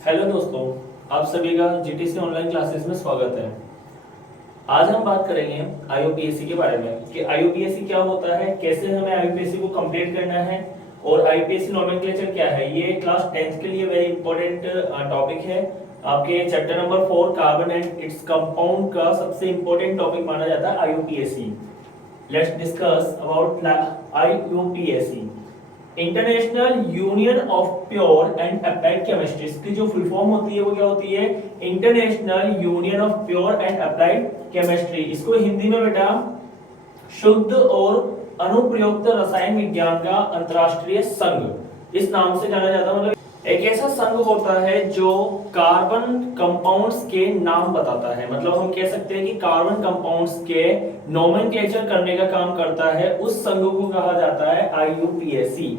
Hello दोस्तों, आप सभी का जीटीसी ऑनलाइन क्लासेस में स्वागत है। आज हम बात करेंगे आईयूपीएससी के बारे में कि आईयूपीएससी क्या होता है, कैसे हमें आईयूपीएससी को कंप्लीट करना है और आईयूपीएससी नोमेनक्लेचर क्या है। ये क्लास 10th के लिए वेरी इंपॉर्टेंट टॉपिक है। आपके chapter number 4 carbon and its compound का सबसे इंपॉर्टेंट टॉपिक माना जाता है आईयूपीएससी। Let's discuss about आईयूपीएससी, international union of pure and applied chemistry. इसकी जो फुल फॉर्म होती है वो क्या होती है? International union of pure and applied chemistry. इसको हिंदी में बेटा शुद्ध और अनुप्रयुक्त रसायन विज्ञान का अंतरराष्ट्रीय संघ इस नाम से जाना जाता है। मतलब एक ऐसा संघ होता है जो कार्बन कंपाउंड्स के नाम बताता है। मतलब हम कह सकते हैं कि कार्बन कंपाउंड्स के नोमेनक्लेचर करने का काम करता है। उस संघ को कहा जाता है आईयूपीएससी,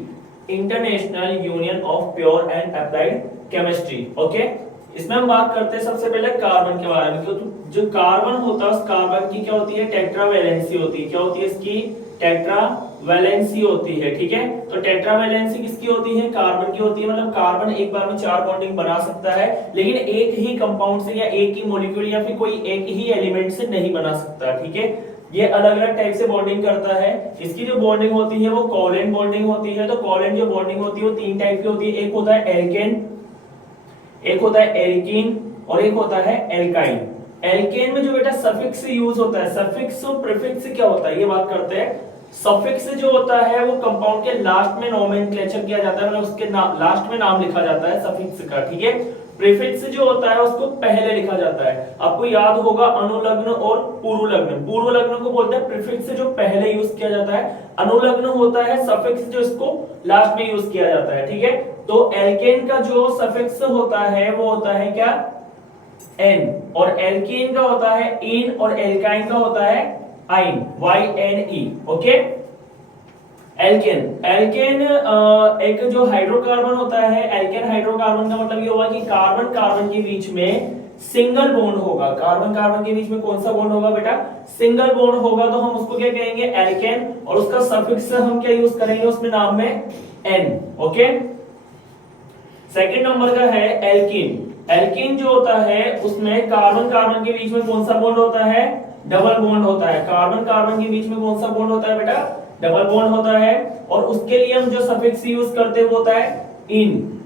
international union of pure and applied chemistry. Okay, इसमें हम बात करते हैं सबसे पहले कार्बन के बारे में। तो जो कार्बन होता है उस कार्बन की क्या होती है? टेट्रावैलेंसी होती है। क्या होती है इसकी? टेट्रावैलेंसी होती है। ठीक है, तो टेट्रावैलेंसी किसकी होती है? कार्बन की होती है। मतलब कार्बन एक बार में 4 बॉन्डिंग बना सकता है, लेकिन एक ही कंपाउंड से या एक ही मॉलिक्यूल या फिर कोई एक ही एलिमेंट से नहीं बना सकता। ठीक है, ये अलग अलग टाइप से बॉन्डिंग करता है। इसकी जो बॉन्डिंग होती है वो कोवेलेंट बॉन्डिंग होती है। तो कोवेलेंट जो बॉन्डिंग होती है वो 3 टाइप की होती है। एक होता है एल्केन, एक होता है एल्कीन और एक होता है एल्काइन। एल्केन में जो बेटा सफिक्स यूज होता है, सफिक्स और प्रीफिक्स क्या होता है ये बात करते हैं। सफिक्स जो होता है वो कंपाउंड के लास्ट में नोमेनक्लेचर किया जाता है, मतलब उसके लास्ट में नाम लिखा जाता है सफिक्स का। ठीक है, प्रीफिक्स जो होता है उसको पहले लिखा जाता है। आपको याद होगा अनुलग्न और पूर्वलग्न। पूर्वलग्न को बोलते हैं प्रीफिक्स जो पहले यूज किया जाता है, अनुलग्न होता है सफिक्स जो इसको लास्ट में यूज किया जाता है। ठीक है, तो एल्केन का जो सफिक्स होता है वो होता है क्या? एन, और एल्कीन का होता है इन, और एल्काइन का होता है आइन, YNE। ओके, एल्केन, एल्केन एक जो हाइड्रोकार्बन होता है, एल्केन हाइड्रोकार्बन का मतलब ये होगा कि कार्बन कार्बन के बीच में सिंगल बॉन्ड होगा। कार्बन कार्बन के बीच में कौन सा बॉन्ड होगा बेटा? सिंगल बॉन्ड होगा। तो हम उसको क्या कहेंगे? एल्केन, और उसका सफिक्स हम क्या यूज करेंगे उसमें नाम में? एन। ओके, सेकंड नंबर का है एल्कीन। एल्कीन जो होता है उसमें कार्बन कार्बन के बीच में कौन सा बॉन्ड होता है? डबल बॉन्ड होता है। कार्बन कार्बन के बीच में कौन सा बॉन्ड होता है बेटा? डबल बॉन्ड होता है। और उसके लिए हम जो सफिक्स यूज करते हैं वो होता है इन।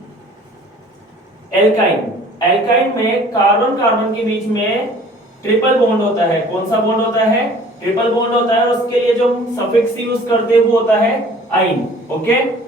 एल्काइन, एल्काइन में कार्बन कार्बन के बीच में ट्रिपल बॉन्ड होता है। कौन सा बॉन्ड होता है? ट्रिपल बॉन्ड होता है। और उसके लिए जो सफिक्स यूज करते हैं वो होता है आइन। ओके,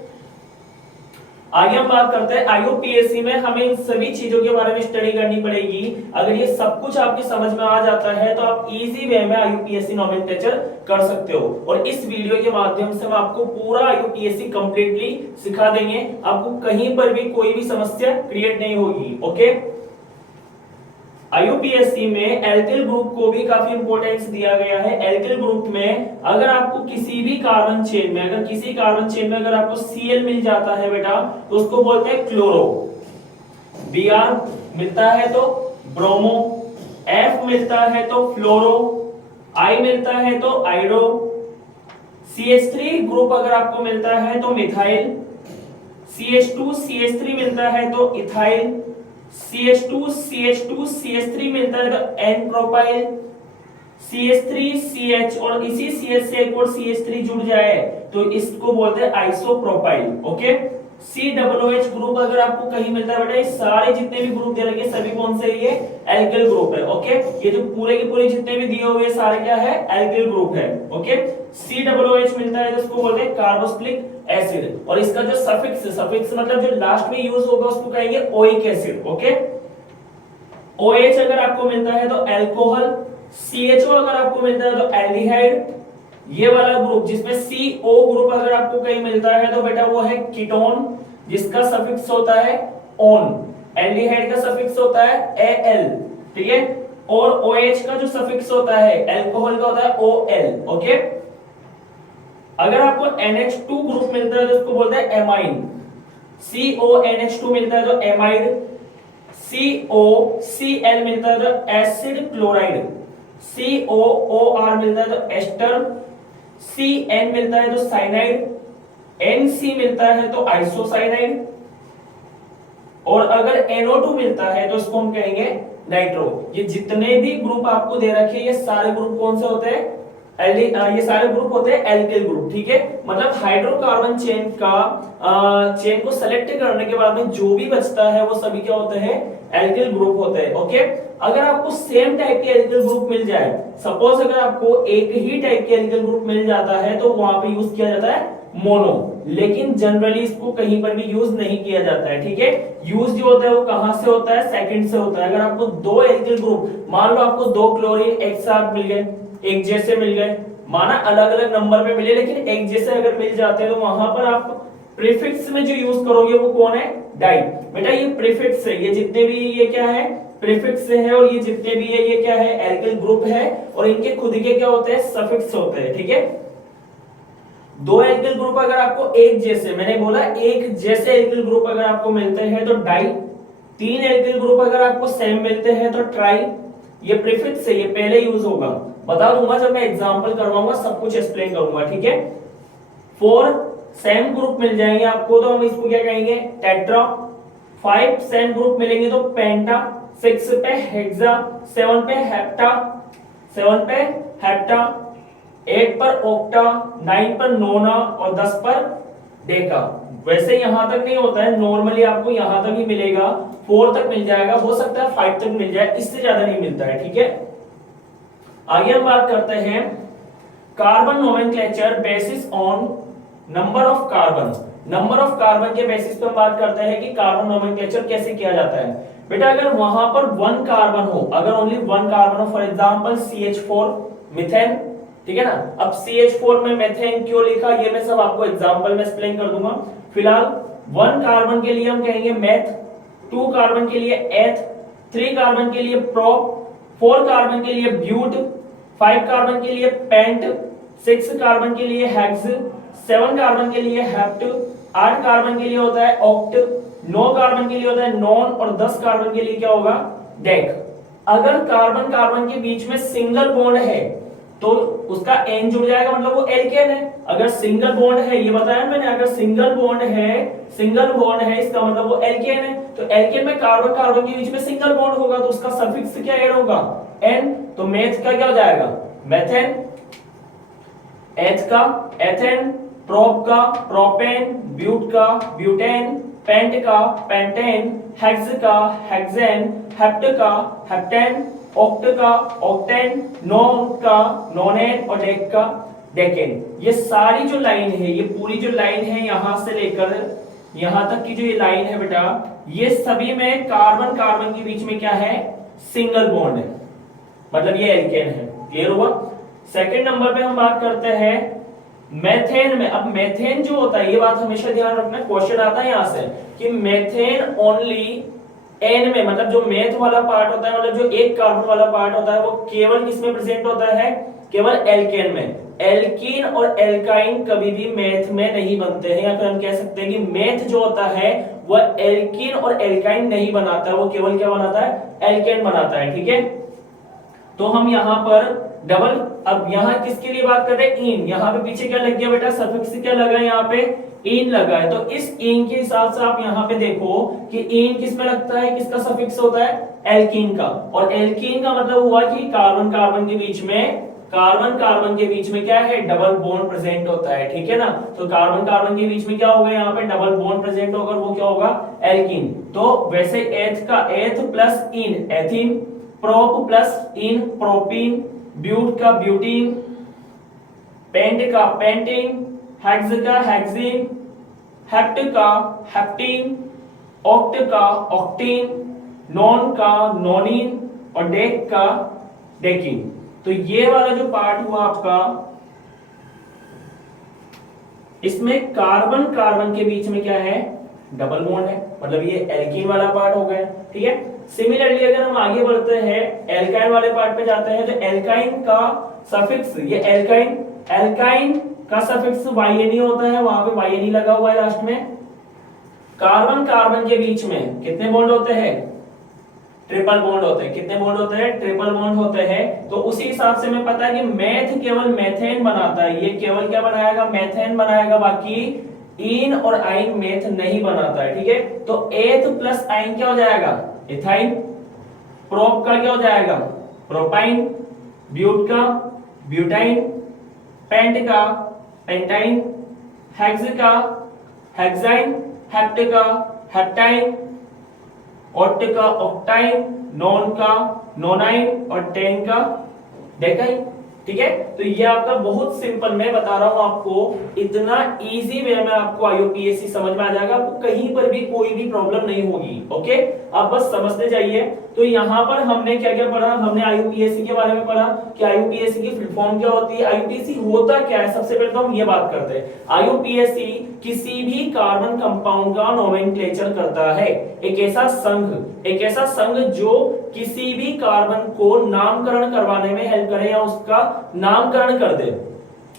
आगे हम बात करते हैं आईयूपीएससी में हमें इन सभी चीजों के बारे में स्टडी करनी पड़ेगी। अगर ये सब कुछ आपके समझ में आ जाता है तो आप इजी वे में आईयूपीएससी नोमेनक्लेचर कर सकते हो। और इस वीडियो के माध्यम से हम आपको पूरा आईयूपीएससी कंप्लीटली सिखा देंगे। आपको कहीं पर भी कोई भी समस्या क्रिएट नहीं होगी। ओके, आईयूपीएससी में एल्किल ग्रुप को भी काफी इंपॉर्टेंस दिया गया है। एल्किल ग्रुप में अगर आपको किसी भी कार्बन चेन में, अगर किसी कार्बन चेन में अगर आपको Cl मिल जाता है बेटा तो उसको बोलते हैं क्लोरो। Br मिलता है तो ब्रोमो, F मिलता है तो फ्लोरो, I मिलता है तो आइडो, CH3 ग्रुप अगर आपको मिलता है तो मिथाइल, CH2 CH3 मिलता है तो इथाइल, CH2 CH2 CH3 मिलता है तो एन प्रोपाइल, CH3 CH और इसी CH से एक और CH3 जुड़ जाए तो इसको बोलते हैं आइसोप्रोपाइल। ओके, COOH ग्रुप अगर आपको कहीं मिलता है बेटा, ये सारे जितने भी ग्रुप दे रखे सभी कौन से? ये एल्किल ग्रुप है। ओके, ये जो पूरे के पूरे जितने भी दिए हुए सारे क्या है? एल्किल ग्रुप है। ओके, COOH मिलता है तो उसको बोलते हैं कार्बोक्सिलिक एसिड। और इसका जो सफिक्स, सफिक्स मतलब जो लास्ट में यूज होगा उसको कहेंगे ओइक एसिड। ओके, OH अगर आपको मिलता है तो अल्कोहल, CHO अगर आपको मिलता है तो एल्डिहाइड। ये वाला ग्रुप जिसमें CO ग्रुप अगर आपको कहीं मिलता है तो बेटा वो है कीटोन, जिसका सफिक्स होता है ऑन। एल्डिहाइड का सफिक्स होता है Al। ठीक है, और OH का जो सफिक्स होता है अल्कोहल का होता है OL। ओके, अगर आपको NH2 ग्रुप मिलता है तो उसको बोलते हैं एमाइन। CONH2 मिलता है तो एमाइड, COCl मिलता है तो एसिड क्लोराइड, COOR मिलता है तो एस्टर, CN मिलता है तो साइनाइड, NC मिलता है तो आइसोसाइनाइड, और अगर NO2 मिलता है तो इसको हम कहेंगे नाइट्रो। ये जितने भी ग्रुप आपको दे रखे हैं ये सारे ग्रुप कौन से होते हैं? ये सारे ग्रुप होते हैं एल्किल ग्रुप, ठीक है। मतलब हाइड्रोकार्बन चेन का चेन को सेलेक्ट करने के बाद में जो भी बचता है वो सभी क्या होते हैं? एल्किल ग्रुप होते हैं, ओके। अगर आपको सेम टाइप के एल्किल ग्रुप मिल जाए, सपोज अगर आपको एक ही टाइप के एल्किल ग्रुप मिल जाता है तो वहां पे यूज किया जाता है मोनो, लेकिन जनरली इसको कहीं पर भी यूज नहीं किया जाता है, ठीक है। यूज जो होता है वो कहां से होता है? सेकंड से होता है। अगर आपको दो एल्किल ग्रुप, मान लो आपको दो क्लोरीन एक साथ मिल गए, एक जैसे मिल गए, माना अलग अलग नंबर पे मिले लेकिन एक जैसे अगर मिल जाते हैं तो वहां पर आप प्रीफिक्स में जो यूज करोगे वो कौन है? डाई। बेटा ये प्रीफिक्स है, ये जितने भी ये क्या है? प्रीफिक्स है, और ये जितने भी है ये क्या है? एल्किल ग्रुप है, और इनके खुद के क्या होते हैं? सफिक्स होते हैं, ठीक है। दो एल्किल ग्रुप अगर आपको एक जैसे, मैंने बोला एक जैसे एल्किल ग्रुप अगर आपको मिलते हैं तो डाई, तीन एल्किल ग्रुप अगर आपको सेम मिलते हैं तो ट्राई। ये प्रीफिक्स है, ये पहले यूज होगा, बता दूंगा जब मैं एग्जांपल करवाऊंगा, सब कुछ एक्सप्लेन करूंगा, ठीक है। फोर सेम ग्रुप मिल जाएंगे आपको तो हम इसको क्या कहेंगे? टेट्रा। फाइव सेम ग्रुप मिलेंगे तो पेंटा। सिक्स पे हेक्सा, सेवन पे हेप्टा, सेवन पे हेप्टा, 8 पर ऑक्टा, 9 पर नोना और 10 पर डेका। वैसे यहां तक नहीं होता है, नॉर्मली आपको यहां तक ही मिलेगा, 4 तक मिल जाएगा, हो सकता है 5 तक मिल जाए, इससे ज्यादा नहीं मिलता है, ठीक है। आगे हम बात करते हैं carbon nomenclature basis on number of carbon. Number of carbon के बेसिस पे हम बात करते हैं कि कार्बन नोमेनक्लेचर कैसे किया जाता है। बेटा अगर वहां पर 1 कार्बन हो, अगर ओनली 1 कार्बन हो, फॉर एग्जांपल CH4 मीथेन, ठीक है ना। अब CH4 में मेथेन क्यों लिखा ये मैं सब आपको एग्जांपल में एक्सप्लेन कर दूंगा। फिलहाल 1 कार्बन के लिए हम कहेंगे मेथ, 2 कार्बन के लिए एथ, 3 कार्बन के लिए प्रोप, 4 कार्बन के लिए ब्यूट, 5 कार्बन के लिए पेंट, 6 कार्बन के लिए हेक्स, 7 कार्बन के लिए हेप्ट, 8 कार्बन के लिए होता है ऑक्ट, 9 कार्बन के लिए होता है नॉन, और 10 कार्बन के लिए क्या होगा? डेक। अगर कार्बन कार्बन के बीच में सिंगल बॉन्ड है तो उसका एन जुड़ जाएगा, मतलब वो एल्केन है। अगर सिंगल बॉन्ड है, ये बताया मैंने, अगर सिंगल बॉन्ड है इसका मतलब वो एल्केन है। तो एल्केन में कार्बन कार्बन के बीच में सिंगल बॉन्ड होगा तो उसका सफिक्स क्या ऐड होगा? एन। तो मेथ का क्या हो जाएगा? मेथेन, एथ का एथेन, प्रोप का प्रोपेन, ब्यूट का ब्यूटेन, पेंट का पेंटेन, हेक्स का हेक्सेन, हेप्ट का हेप्टेन, ऑक्ट का ऑक्टेन, नॉन का नोनेन और डेक का डेकेन। ये सारी जो लाइन है, ये पूरी जो लाइन है यहां से लेकर यहां तक की जो ये लाइन है बेटा, ये सभी में कार्बन कार्बन के बीच में क्या है? सिंगल बॉन्ड है, मतलब ये एल्केन है। क्लियर हुआ? सेकंड नंबर पे हम बात करते हैं मेथेन में। अब मेथेन जो होता है, ये बात हमेशा ध्यान रखना, क्वेश्चन आता है यहां से कि मेथेन ओनली एन में, मतलब जो मेथ वाला पार्ट होता है, मतलब जो एक कार्बन वाला पार्ट होता है वो केवल किसमें प्रेजेंट होता है? केवल एल्केन में। एल्कीन और एल्काइन कभी भी मेथ में नहीं बनते हैं, या फिर हम कह सकते हैं कि मेथ जो होता है वह एल्कीन और एल्काइन नहीं बनाता है, वो केवल क्या बनाता है? एल्केन बनाता है, ठीक है। तो हम यहां पर डबल, अब यहां किसके लिए बात कर रहे हैं? इन। यहां पे पीछे क्या लग गया बेटा? सफिक्स क्या लगा है? यहाँ पे इन लगा है। तो इस इन के हिसाब से आप यहाँ पे देखो कि इन किस में लगता है, किसका सफिक्स होता है? एल्कीन का। और एल्कीन का मतलब हुआ कि कार्बन कार्बन के बीच में, कार्बन कार्बन के बीच में क्या है? डबल बॉन्ड प्रेजेंट होता है, ठीक है ना। तो कार्बन कार्बन के बीच में क्या होगा? यहाँ पे डबल बॉन्ड प्रेजेंट होकर वो क्या होगा? एल्कीन। तो वैसे एथ का eth plus ene ethene, prop plus ene propene, but का ब्यूटीन, पेंट का पेंटीन, हेक्स का हेक्सीन, हेप्ट का हेप्टीन, ऑक्ट का ऑक्टीन, नॉन का नोनीन और डेक का डेकिन। तो ये वाला जो पार्ट हुआ आपका, इसमें कार्बन कार्बन के बीच में क्या है? डबल बॉन्ड है, मतलब ये एल्कीन वाला पार्ट हो गया, ठीक है। सिमिलरली अगर हम आगे बढ़ते हैं एल्काइन वाले पार्ट पे जाते हैं तो एल्काइन का सफिक्स, ये एल्काइन का सफिक्स YNE होता है, वहां पे YNE लगा हुआ है लास्ट में। कार्बन कार्बन के बीच में कितने बॉन्ड होते हैं? ट्रिपल बॉन्ड होते हैं। कितने बॉन्ड होते हैं? ट्रिपल बॉन्ड होते हैं। तो उसी हिसाब से हमें पता है कि मेथ केवल मेथेन बनाता है, ये केवल क्या बनाएगा? मेथेन बनाएगा। बाकी इन और आइन मेथ नहीं बनाता है, ठीक है। तो एथ प्लस आइन क्या हो जाएगा, इथाइन। प्रोप का क्या हो जाएगा, प्रोपाइन। ब्यूट का ब्यूटाइन। पेंट का पेंटाइन। हेक्स का हेक्साइन। हेप्ट का हेप्टाइन। ऑक्ट का ऑक्टाइन। नॉन का नोनाइन और टेन का डेकाइन, ठीक है। तो ये आपका बहुत सिंपल, मैं बता रहा हूं आपको, इतना इजी वे में आपको आईयूपीएससी समझ में आ जाएगा, आपको कहीं पर भी कोई भी प्रॉब्लम नहीं होगी। ओके, आप बस समझते जाइए। तो यहाँ पर हमने क्या क्या पढ़ा, हमने आईयूपीएससी के बारे में पढ़ा कि आईयूपीएससी की फुल फॉर्म क्या होती है, आईयूपीएससी होता क्या है। सबसे पहले तो हम ये बात करते हैं, आईयूपीएससी किसी भी कार्बन कंपाउंड का नोमेनक्लेचर करता है। एक ऐसा संघ जो किसी भी कार्बन को नामकरण करवाने में हेल्प करे या उसका नामकरण कर दे।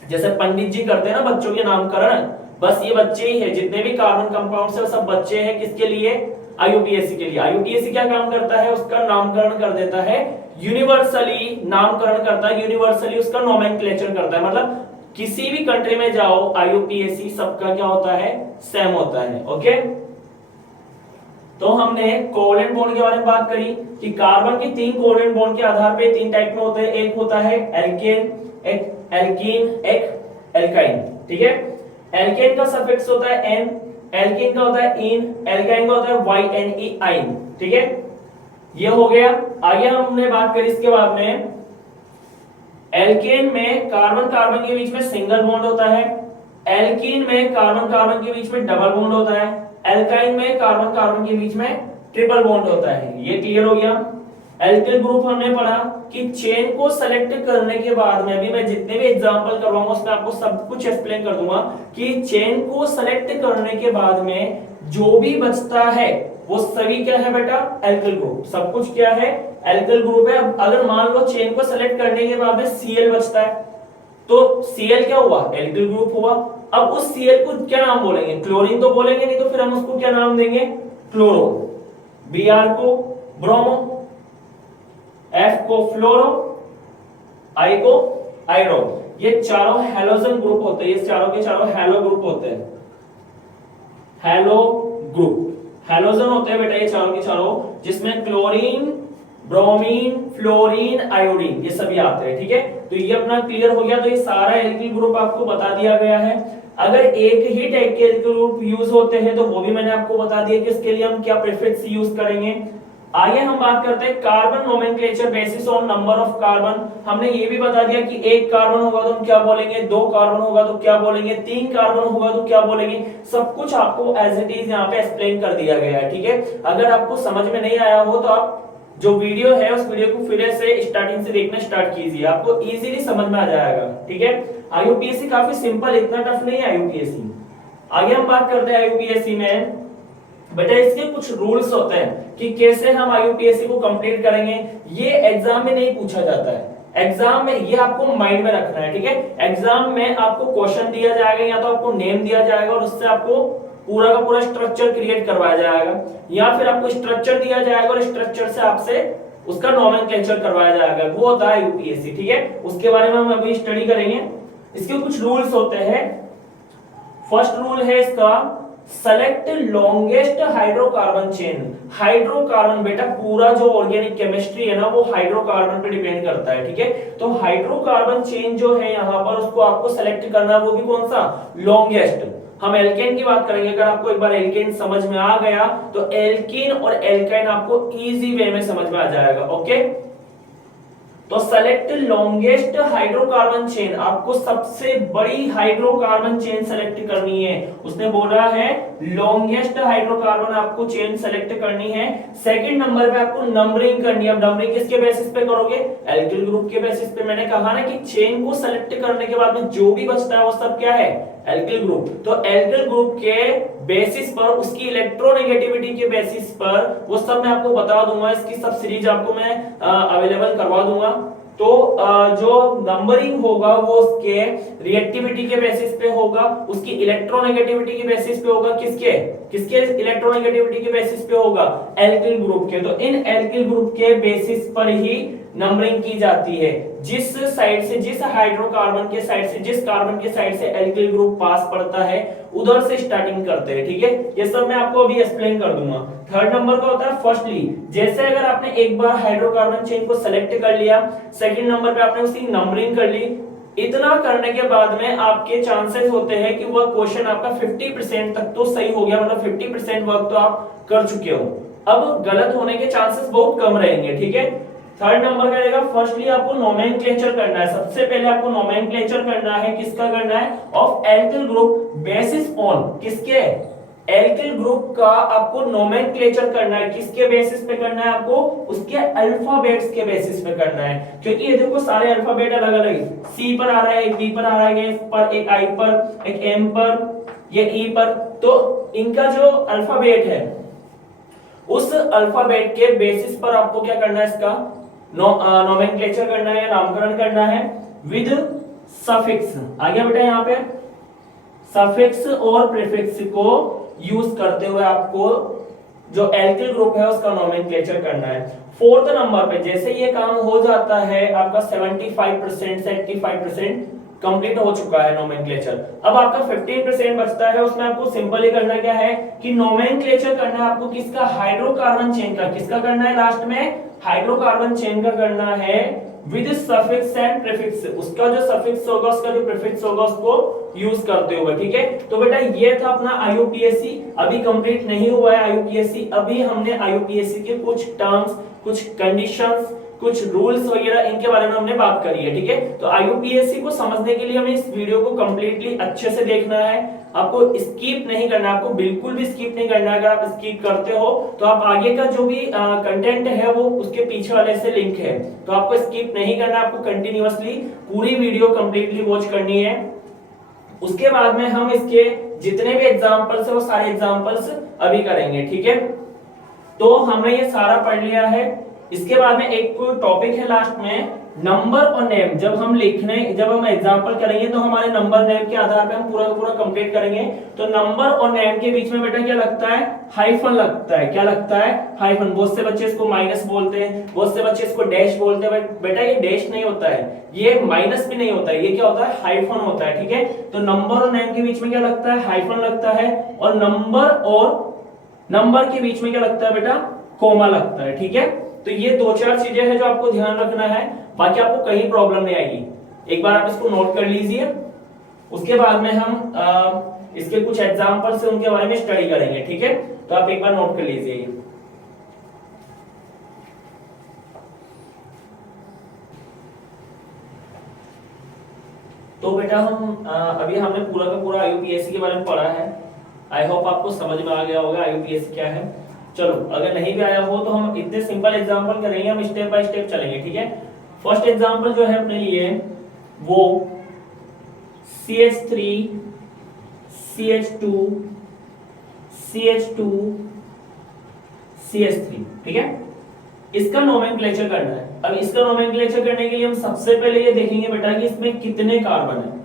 जैसे पंडित जी करते हैं ना बच्चों के नामकरण, बस ये बच्चे ही है, जितने भी कार्बन कंपाउंड है सब बच्चे हैं। किसके लिए, आईयूपीएससी के लिए। आईयूपीएससी क्या काम करता है, उसका नामकरण कर देता है, यूनिवर्सली नामकरण करता है, यूनिवर्सली उसका नोमेनक्लेचर करता है। मतलब किसी भी कंट्री में जाओ आईयूपीएससी सबका क्या होता है, सेम होता है। ओके, तो हमने कोवलेंट बॉन्ड के बारे में बात करी कि कार्बन के 3 कोवलेंट बॉन्ड के आधार पे 3 टाइप में होते हैं। एक होता है एल्केन, एक एल्कीन, एक एल्काइन, ठीक है। एल्केन का सफिक्स होता है एन, एल्कीन का होता है इन, एल्काइन का होता है वाई एन ई आइन, ठीक है। ये हो गया। आगे हमने बात करी इसके बाद में, एल्केन में कार्बन कार्बन के बीच में सिंगल बॉन्ड होता है, एल्कीन में कार्बन कार्बन के बीच में डबल बॉन्ड होता है, एल्काइन में कार्बन कार्बन के बीच में ट्रिपल बॉन्ड होता है। ये क्लियर हो गया। एल्किल ग्रुप हमने पढ़ा कि चेन को सेलेक्ट करने के बाद में, अभी मैं जितने भी एग्जांपल करवाऊंगा उसमें आपको सब कुछ एक्सप्लेन कर दूंगा कि चेन को सेलेक्ट करने के बाद में जो भी बचता है वो सभी क्या है बेटा, एल्किल ग्रुप। सब कुछ क्या है, एल्किल ग्रुप है। अब अगर मान लो चेन को सेलेक्ट करने के बाद में Cl बचता है तो Cl क्या हुआ, एल्किल ग्रुप हुआ। अब उस Cl को क्या नाम बोलेंगे, क्लोरीन तो बोलेंगे नहीं, तो फिर हम उसको क्या नाम देंगे, क्लोरो। Br को ब्रोमो, F को फ्लोरो, I को आयरो। ये चारों हैलोजन ग्रुप होते हैं, ये चारों के चारों हैलो ग्रुप होते हैं, हैलो ग्रुप। हैलोजन होते हैं बेटा ये चारों के चारों, जिसमें क्लोरीन, ब्रोमीन, फ्लोरीन, आयोडीन ये सभी आते हैं, ठीक है। तो ये अपना क्लियर हो गया। तो ये सारा एल्किल ग्रुप आपको बता दिया गया है। अगर एक ही टाइप के एल्किल ग्रुप यूज होते हैं तो वो भी मैंने आपको बता दिया कि इसके लिए हम क्या प्रीफिक्स यूज करेंगे। आइए हम बात करते हैं carbon nomenclature basis on number of carbon. हमने ये भी बता दिया कि 1 कार्बन होगा तो हम क्या बोलेंगे, 2 कार्बन होगा तो क्या बोलेंगे, 3 कार्बन होगा तो क्या बोलेंगे। सब कुछ आपको एज इट इज यहाँ पे एक्सप्लेन कर दिया गया है, ठीक है। अगर आपको समझ में नहीं आया हो तो आप जो वीडियो है उस वीडियो को फिर से स्टार्टिंग से देखना स्टार्ट कीजिए, आपको इजीली समझ में आ जाएगा, ठीक है। आईयूपीएससी काफी सिंपल, इतना टफ नहीं है आईयूपीएससी। आगे हम बात करते हैं आईयूपीएससी में बेटा इसके कुछ रूल्स होते हैं कि कैसे हम आईयूपीएससी को कंप्लीट करेंगे। ये एग्जाम में नहीं पूछा जाता है, एग्जाम में ये आपको माइंड में रखना है, ठीक है। एग्जाम में आपको क्वेश्चन दिया जाएगा या तो आपको नेम दिया जाएगा और उससे आपको पूरा का पूरा स्ट्रक्चर क्रिएट करवाया जाएगा, या फिर आपको स्ट्रक्चर दिया जाएगा और स्ट्रक्चर से आपसे उसका नोमेनक्लेचर करवाया जाएगा, वो होता है यूपीएससी, ठीक है। उसके बारे में हम अभी स्टडी करेंगे। इसके कुछ रूल्स होते हैं। फर्स्ट रूल है इसका, select longest hydrocarbon chain. Hydrocarbon बेटा पूरा जो ऑर्गेनिक केमिस्ट्री है ना वो हाइड्रोकार्बन पे डिपेंड करता है, ठीक है। तो हाइड्रोकार्बन चेन जो है यहाँ पर उसको आपको सेलेक्ट करना है, वो भी कौन सा, लॉन्गेस्ट। हम एल्केन की बात करेंगे, अगर आपको एक बार एल्केन समझ में आ गया तो एल्कीन और एल्काइन आपको इजी वे में समझ में आ जाएगा, ओके। तो सेलेक्ट लॉन्गेस्ट हाइड्रोकार्बन चेन, आपको सबसे बड़ी हाइड्रोकार्बन चेन सेलेक्ट करनी है। उसने बोला है लॉन्गेस्ट हाइड्रोकार्बन आपको चेन सेलेक्ट करनी है। सेकंड नंबर पे आपको नंबरिंग करनी है। अब नंबरिंग किसके बेसिस पे करोगे, एल्किल ग्रुप के बेसिस पे। मैंने कहा ना कि चेन को सेलेक्ट करने के बाद में जो भी बचता है वो सब क्या है, एल्किल ग्रुप। तो एल्किल ग्रुप के बेसिस पर, उसकी इलेक्ट्रोनेगेटिविटी के बेसिस पर वो सब मैं आपको बता दूंगा, इसकी सब सीरीज आपको मैं अवेलेबल करवा दूंगा। तो जो नंबरिंग होगा वो उसके रिएक्टिविटी के बेसिस पे होगा, उसकी इलेक्ट्रोनेगेटिविटी के बेसिस पे होगा। किसके किसके इलेक्ट्रोनेगेटिविटी के बेसिस पे होगा, एल्किल ग्रुप के। तो इन एल्किल ग्रुप के बेसिस पर ही नंबरिंग की जाती है। जिस साइड से, जिस हाइड्रोकार्बन के साइड से, जिस कार्बन के साइड से एल्किल ग्रुप पास पड़ता है उधर से स्टार्टिंग करते हैं। ठीक है, ये सब मैं आपको अभी एक्सप्लेन कर दूंगा। थर्ड नंबर का होता है फर्स्टली, जैसे अगर आपने एक बार हाइड्रोकार्बन चेन को सेलेक्ट कर लिया, सेकंड नंबर पे आपने उसकी नंबरिंग कर ली, इतना करने के बाद में आपके चांसेस होते हैं कि वह क्वेश्चन आपका 50% तक तो सही हो गया, मतलब 50% वर्क तो आप कर चुके हो। अब गलत होने के चांसेस बहुत कम रहेंगे। ठीक है, थर्ड नंबर का रहेगा फर्स्टली आपको नोमेनक्लेचर करना है। सबसे पहले आपको नोमेनक्लेचर करना है, किसका करना है, of alkyl group basis on, किसके, एल्किल ग्रुप का आपको नोमेनक्लेचर करना है। किसके बेसिस पे करना है आपको, उसके अल्फाबेट्स के बेसिस पे करना है। क्योंकि ये देखो सारे अल्फाबेट अलग अलग है, सी पर आ रहा है, एक बी पर आ रहा है, एक पर, एक आई पर, एक एम पर, ये ई पर, तो इनका जो अल्फाबेट है उस अल्फाबेट के बेसिस पर आपको क्या करना है, इसका नोमेनक्लेचर करना है या नामकरण करना है विद सफिक्स। आ गया बेटा, यहाँ पे सफिक्स और प्रीफिक्स को यूज करते हुए आपको जो एल्किल ग्रुप है उसका नोमेनक्लेचर करना है। फोर्थ नंबर पे जैसे ये काम हो जाता है आपका 75% से 85% कंप्लीट हो चुका है नोमेनक्लेचर। अब आपका 15% बचता है, उसमें आपको सिंपल ही करना क्या है कि नोमेनक्लेचर करना है आपको किसका, हाइड्रोकार्बन चेन का। किसका करना है, लास्ट में हाइड्रोकार्बन चेन का करना है विद सफिक्स एंड प्रीफिक्स। उसका जो सफिक्स होगा, उसका जो प्रीफिक्स होगा उसको यूज करते हुए। ठीक है, तो बेटा ये था अपना आईयूपीएससी। अभी कंप्लीट नहीं हुआ है आईयूपीएससी, अभी हमने आईयूपीएससी के कुछ टर्म्स, कुछ कंडीशंस, कुछ रूल्स वगैरह इनके बारे में हमने बात करी है। ठीक है, तो आईयूपीएससी को समझने के लिए हमें इस वीडियो को कंप्लीटली अच्छे से देखना है, आपको स्किप नहीं करना, आपको बिल्कुल भी स्किप नहीं करना। अगर आप स्किप करते हो तो आप आगे का जो भी कंटेंट है वो उसके पीछे वाले से लिंक है, तो आपको स्किप नहीं करना, आपको कंटिन्यूअसली पूरी वीडियो कंप्लीटली वॉच करनी है। उसके बाद में हम इसके जितने भी एग्जांपल्स है वो सारे एग्जांपल्स अभी करेंगे। ठीक है, तो हमने ये सारा पढ़ लिया है। इसके बाद में एक टॉपिक है लास्ट में, नंबर और नेम। जब हम एग्जांपल करेंगे तो हमारे नंबर नेम के आधार पे हम पूरा का पूरा कंप्लीट करेंगे। तो नंबर और नेम के बीच में बेटा क्या लगता है, हाइफन लगता है। क्या लगता है, हाइफन। बहुत से बच्चे इसको माइनस बोलते हैं, बहुत से बच्चे इसको डैश बोलते हैं। बेटा ये डैश नहीं होता है, ये माइनस भी नहीं होता है, ये क्या होता है, हाइफन होता है। ठीक है, तो नंबर और नेम के बीच में क्या लगता है, हाइफन लगता है। और नंबर के बीच में क्या लगता है बेटा, कोमा लगता है। ठीक है, तो ये दो चार चीजें हैं जो आपको ध्यान रखना है, बाकी आपको कहीं प्रॉब्लम नहीं आएगी। एक बार आप इसको नोट कर लीजिए, उसके बाद में हम इसके कुछ एग्जांपल्स हैं उनके बारे में स्टडी करेंगे। ठीक है, तो आप एक बार नोट कर लीजिए ये। तो बेटा हम अभी हमने पूरा का पूरा आईयूपीएससी के बारे में पढ़ा है। आई होप आपको समझ में आ गया होगा आईयूपीएससी क्या है। चलो, अगर नहीं भी आया हो तो हम इतने सिंपल एग्जांपल करेंगे, हम स्टेप बाय स्टेप चलेंगे। ठीक है, फर्स्ट एग्जांपल जो है अपने लिए वो CH3 CH2 CH2 CH3। ठीक है, इसका नोमेनक्लेचर करना है। अब इसका नोमेनक्लेचर करने के लिए हम सबसे पहले ये देखेंगे बेटा कि इसमें कितने कार्बन है।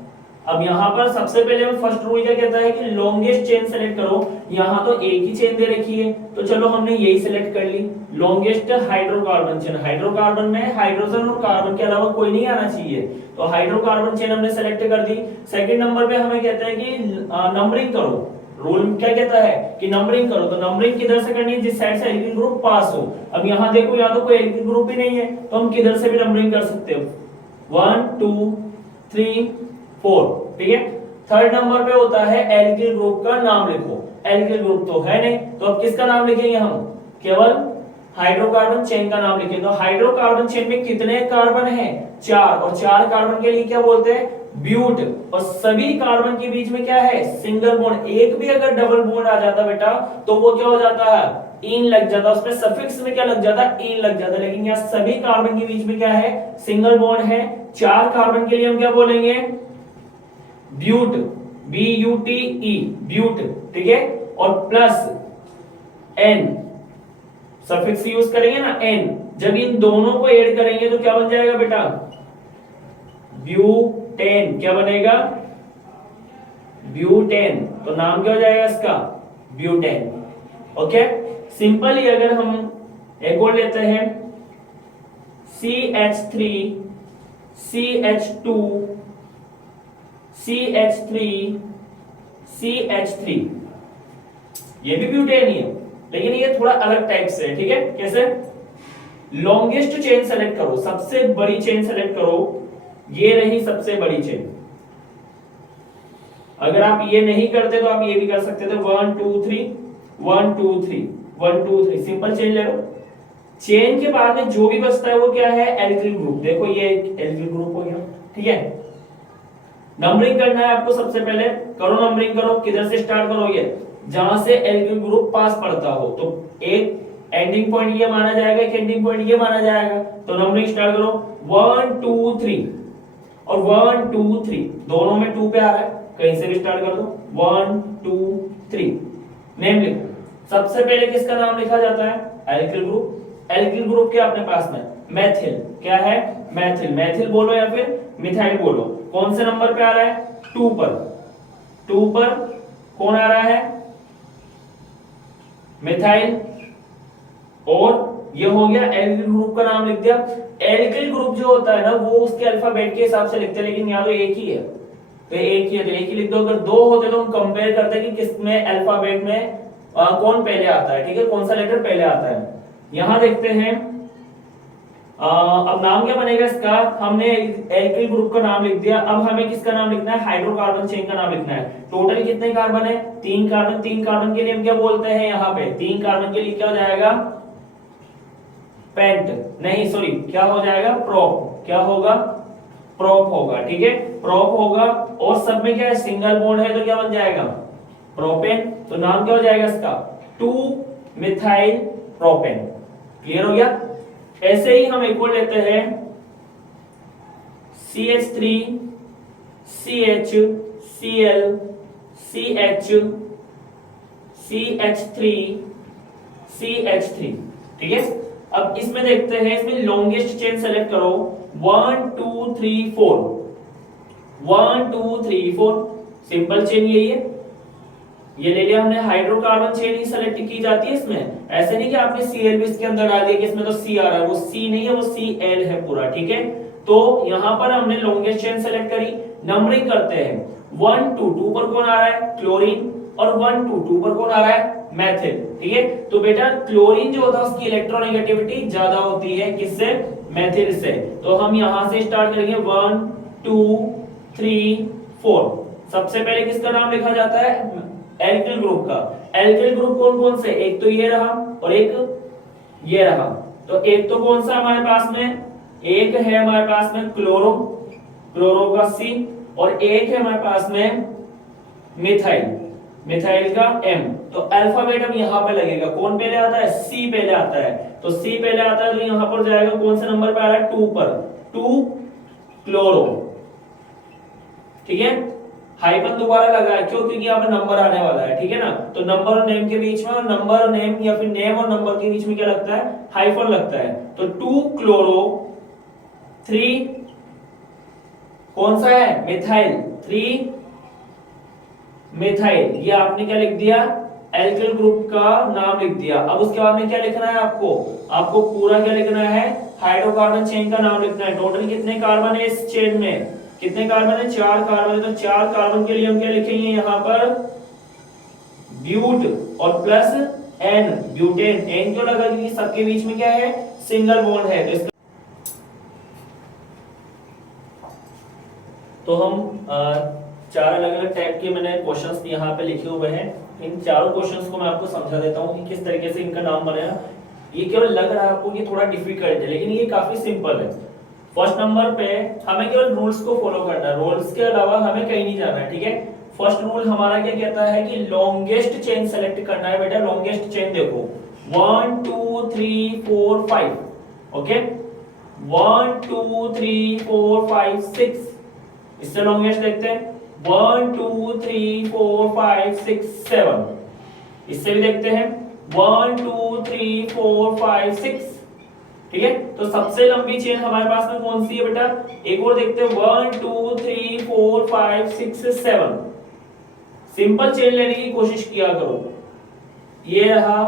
अब यहाँ पर सबसे पहले हम फर्स्ट रूल क्या कहता है कि लॉन्गेस्ट चेन सेलेक्ट करो। यहाँ तो एक ही चेन दे रखी है, तो चलो हमने यही सेलेक्ट कर ली, लॉन्गेस्ट हाइड्रोकार्बन चेन। हाइड्रोकार्बन में हाइड्रोजन और कार्बन के अलावा कोई नहीं आना चाहिए, तो हाइड्रोकार्बन चेन हमने सेलेक्ट कर दी। सेकंड नंबर पे हमें कहता है कि नंबरिंग करो। रूल क्या कहता है कि नंबरिंग करो, तो नंबरिंग किधर से करनी है, जिस साइड से एल्किल ग्रुप पास हो। अब यहाँ देखो, यहाँ तो कोई एल्किल ग्रुप ही नहीं है, तो हम किधर से भी नंबरिंग कर सकते हो, 1 2 3 4। ठीक है, थर्ड नंबर पे होता है एल्किल ग्रुप का नाम लिखो। एल्किल ग्रुप तो है नहीं, तो अब किसका नाम लिखेंगे हम, केवल हाइड्रोकार्बन चेन का नाम लिखेंगे। तो हाइड्रोकार्बन चेन में कितने कार्बन हैं, 4, और 4 कार्बन के लिए क्या बोलते हैं, ब्यूट। और सभी कार्बन के बीच में क्या है, सिंगल बॉन्ड। एक भी अगर डबल बॉन्ड आ जाता बेटा तो वो क्या हो जाता है, इन लग जाता, उसमें सफिक्स में क्या लग जाता, इन लग जाता। लेकिन यहाँ सभी कार्बन के बीच में क्या है, सिंगल बॉन्ड है। 4 कार्बन के लिए हम क्या बोलेंगे, ब्यूट, BUTE, ब्यूट। ठीक है, और प्लस N, सफिक्स यूज करेंगे ना, N। जब इन दोनों को ऐड करेंगे तो क्या बन जाएगा बेटा, ब्यूटेन। क्या बनेगा, ब्यूटेन। तो नाम क्या हो जाएगा इसका, ब्यूटेन। ओके, सिंपली अगर हम एक और लेते हैं CH3 CH2 CH3 CH3। ये भी ब्यूटेन ही है, लेकिन ये थोड़ा अलग टाइप से है, ठीक है। कैसे? लॉन्गेस्ट चेन सेलेक्ट करो, सबसे बड़ी चेन सेलेक्ट करो, ये रही सबसे बड़ी चेन। अगर आप ये नहीं करते तो आप ये भी कर सकते थे, 1 2 3 1 2 3 1 2 3, सिंपल चेन ले लो। चेन के बाद में जो भी बचता है वो क्या है? Alkyl group. देखो ये एल्किल ग्रुप हो गया, ठीक है। नंबरिंग करना है आपको, सबसे पहले करो नंबरिंग, करो। किधर से स्टार्ट करोगे? जहां से एल्किल ग्रुप पास पड़ता हो। तो एक एंडिंग पॉइंट ये माना जाएगा, एक एंडिंग पॉइंट ये माना जाएगा। तो नंबरिंग स्टार्ट करो, 1 2 3 और 1 2 3, दोनों में 2 पे आ रहा है, कहीं से भी स्टार्ट कर दो। 1 2 3, नेम लिखो। सबसे पहले किसका नाम लिखा जाता है? Alkyl group. एल्किल ग्रुप क्या अपने पास में? मेथिल। क्या है? मेथिल। मेथिल बोलो या फिर मिथाइल बोलो। कौन से नंबर पे आ रहा है? 2 पर। 2 पर कौन आ रहा है? मिथाइल। और ये हो गया एल्किल ग्रुप का नाम लिख दिया। एल्किल ग्रुप जो होता है ना, वो उसके अल्फाबेट के हिसाब से लिखते हैं, लेकिन यहाँ तो एक ही है, तो एक ही है, तो एक ही लिख दो। अगर दो होते तो हम कंपेयर करते कि किसमें अल्फाबेट में कौन पहले आता है, ठीक है, कौन सा लेटर पहले आता है। यहां देखते हैं, अब नाम क्या बनेगा इसका? हमने एल्किल ग्रुप का नाम लिख दिया। अब हमें किसका नाम लिखना है? हाइड्रोकार्बन चेन का नाम लिखना है। टोटल कितने कार्बन है? 3 कार्बन। 3 कार्बन के लिए हम क्या बोलते हैं? यहाँ पे 3 कार्बन के लिए क्या हो जाएगा? पेंट, नहीं सॉरी, क्या हो जाएगा? प्रोप। क्या होगा? प्रोप होगा, ठीक है, प्रोप होगा। और सब में क्या है? सिंगल बॉन्ड है, तो क्या बन जाएगा? प्रोपेन। तो नाम क्या हो जाएगा इसका? 2 मिथाइल प्रोपेन। क्लियर हो गया? ऐसे ही हम एक और लेते हैं, CH3 CH Cl CH CH3 CH3, ठीक है। अब इसमें देखते हैं, इसमें लॉन्गेस्ट चेन सेलेक्ट करो, 1 2 3 4 1 2 3 4, सिंपल चेन यही है। ये ले लिया हमने। हाइड्रोकार्बन चेन ही सेलेक्ट की जाती है इसमें। ऐसे नहीं कि आपने Cl भी इसके अंदर डाल दिया कि इसमें तो C आ रहा है, वो C नहीं है, वो Cl है पूरा, ठीक है। तो यहां पर हमने लॉन्गेस्ट चेन सेलेक्ट करी। नंबरिंग करते हैं, 1 2 2 पर कौन आ रहा है? क्लोरीन। और 1 2 2 पर कौन आ रहा है? मेथिल, ठीक है। तो बेटा क्लोरीन जो होता है उसकी इलेक्ट्रोनेगेटिविटी ज्यादा होती है, किससे? मेथिल से। तो हम यहां से स्टार्ट करेंगे, 1 2 3 4। सबसे पहले किसका नाम लिखा जाता है? एल्किल ग्रुप का। एल्किल ग्रुप कौन कौन से? एक तो ये रहा और एक ये रहा। तो एक तो कौन सा हमारे पास में? एक है हमारे पास में क्लोरो, क्लोरो का C। और एक है हमारे पास में मिथाइल, मिथाइल का M। तो अल्फाबेट अब यहां पे लगेगा, कौन पहले आता है? C पहले आता है। तो C पहले आता है, तो यहां पर जाएगा, कौन से नंबर पे आ रहा है? 2 पर। 2 क्लोरो, ठीक है। हाइफन दोबारा लगा है, क्यों? क्योंकि यहाँ पे नंबर आने वाला है, ठीक है ना। तो नंबर और नेम के बीच में, और नंबर और नेम या फिर नेम और नंबर के बीच में क्या लगता है? हाइफन लगता है। तो 2 क्लोरो 3 कौन सा है? मिथाइल। 3 मिथाइल। ये आपने क्या लिख दिया? एल्किल ग्रुप का नाम लिख दिया। अब उसके बाद में क्या लिखना है आपको? आपको पूरा क्या लिखना है? हाइड्रोकार्बन चेन का नाम लिखना है। टोटल कितने कार्बन है इस चेन में? कितने कार्बन है? 4 कार्बन है। तो 4 कार्बन के लिए हम क्या लिखेंगे यहां पर? ब्यूट और प्लस एन, ब्यूटेन। एन क्यों लगा? क्योंकि सबके बीच में क्या है? सिंगल बॉन्ड है। तो हम 4 अलग अलग टाइप के मैंने क्वेश्चंस यहाँ पे लिखे हुए हैं। इन चारों क्वेश्चंस को मैं आपको समझा देता हूँ कि किस तरीके से इनका नाम बनेगा। ये केवल लग रहा है आपको कि थोड़ा डिफिकल्ट है, लेकिन ये काफी सिंपल है। फर्स्ट नंबर पे हमें केवल रूल्स को फॉलो करना है, रूल्स के अलावा हमें कहीं नहीं जाना है, ठीक है। फर्स्ट रूल हमारा क्या कहता है कि लॉन्गेस्ट चेन सेलेक्ट करना है। बेटा लॉन्गेस्ट चेन देखो, 1 2 3 4 5, ओके, 1 2 3 4 5 6। इससे लॉन्गेस्ट देखते हैं, 1 2 3 4 5 6 7। इससे भी देखते हैं, 1 2 3 4 5 6, ठीक है। तो सबसे लंबी चेन हमारे पास में कौन सी है बेटा? एक और देखते हैं, 1 2 3 4 5 6 7। सिंपल चेन लेने की कोशिश किया करो। ये रहा,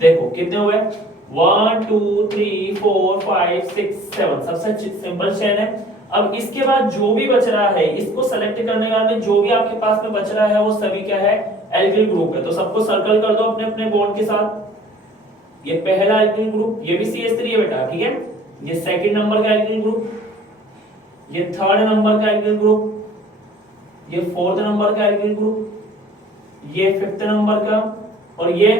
देखो कितने हुए, 1 2 3 4 5 6 7, सबसे सिंपल चेन है। अब इसके बाद जो भी बच रहा है इसको सेलेक्ट करने के बाद में जो भी आपके पास में बच रहा है वो सभी क्या है, एल्किल ग्रुप है। तो सबको सर्कल कर दो अपने अपने बॉन्ड के साथ। ये पहला एल्किल ग्रुप, ये भी CH3 है बेटा, ठीक है। ये सेकंड नंबर का एल्किल ग्रुप, ये थर्ड नंबर का एल्किल ग्रुप, ये फोर्थ नंबर का एल्किल ग्रुप, ये फिफ्थ नंबर का, और ये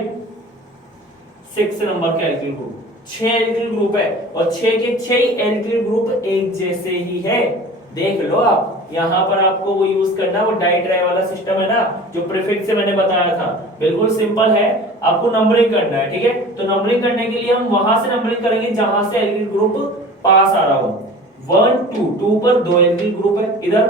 सिक्स्थ नंबर का एल्किल ग्रुप। 6 एल्किल ग्रुप है और 6 के 6 एल्किल ग्रुप एक जैसे ही है। देख लो आप, यहाँ पर आपको वो यूज करना, वो डाइट्राई वाला सिस्टम है ना, जो प्रीफिक्स से मैंने बताया था, बिल्कुल सिंपल है। आपको नंबरिंग करना है, ठीक है। तो नंबरिंग करने के लिए हम वहां से नंबरिंग करेंगे जहां से एल्किल ग्रुप पास आ रहा हो। 1 2, 2 पर 2 एल्किल ग्रुप है, इधर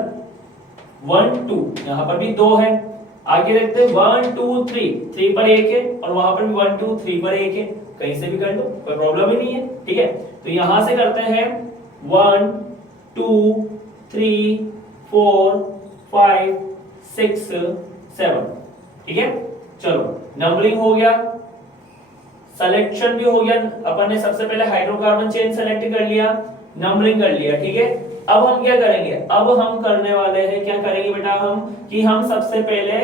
1 2, यहाँ पर भी 2 है। आगे देखते हैं 1 2 3, 3 पर 1 है और वहां पर भी 1 2 3 पर 1 है। कहीं से भी कर लो, कोई प्रॉब्लम ही नहीं है, ठीक है। तो यहां से करते हैं 1 2 3 4 5 6 7, ठीक है। चलो नंबरिंग हो गया, सिलेक्शन भी हो गया। अपन ने सबसे पहले हाइड्रोकार्बन चेन सेलेक्ट कर लिया, नंबरिंग कर लिया, ठीक है। अब हम क्या करेंगे, अब हम करने वाले हैं, क्या करेंगे बेटा हम, कि हम सबसे पहले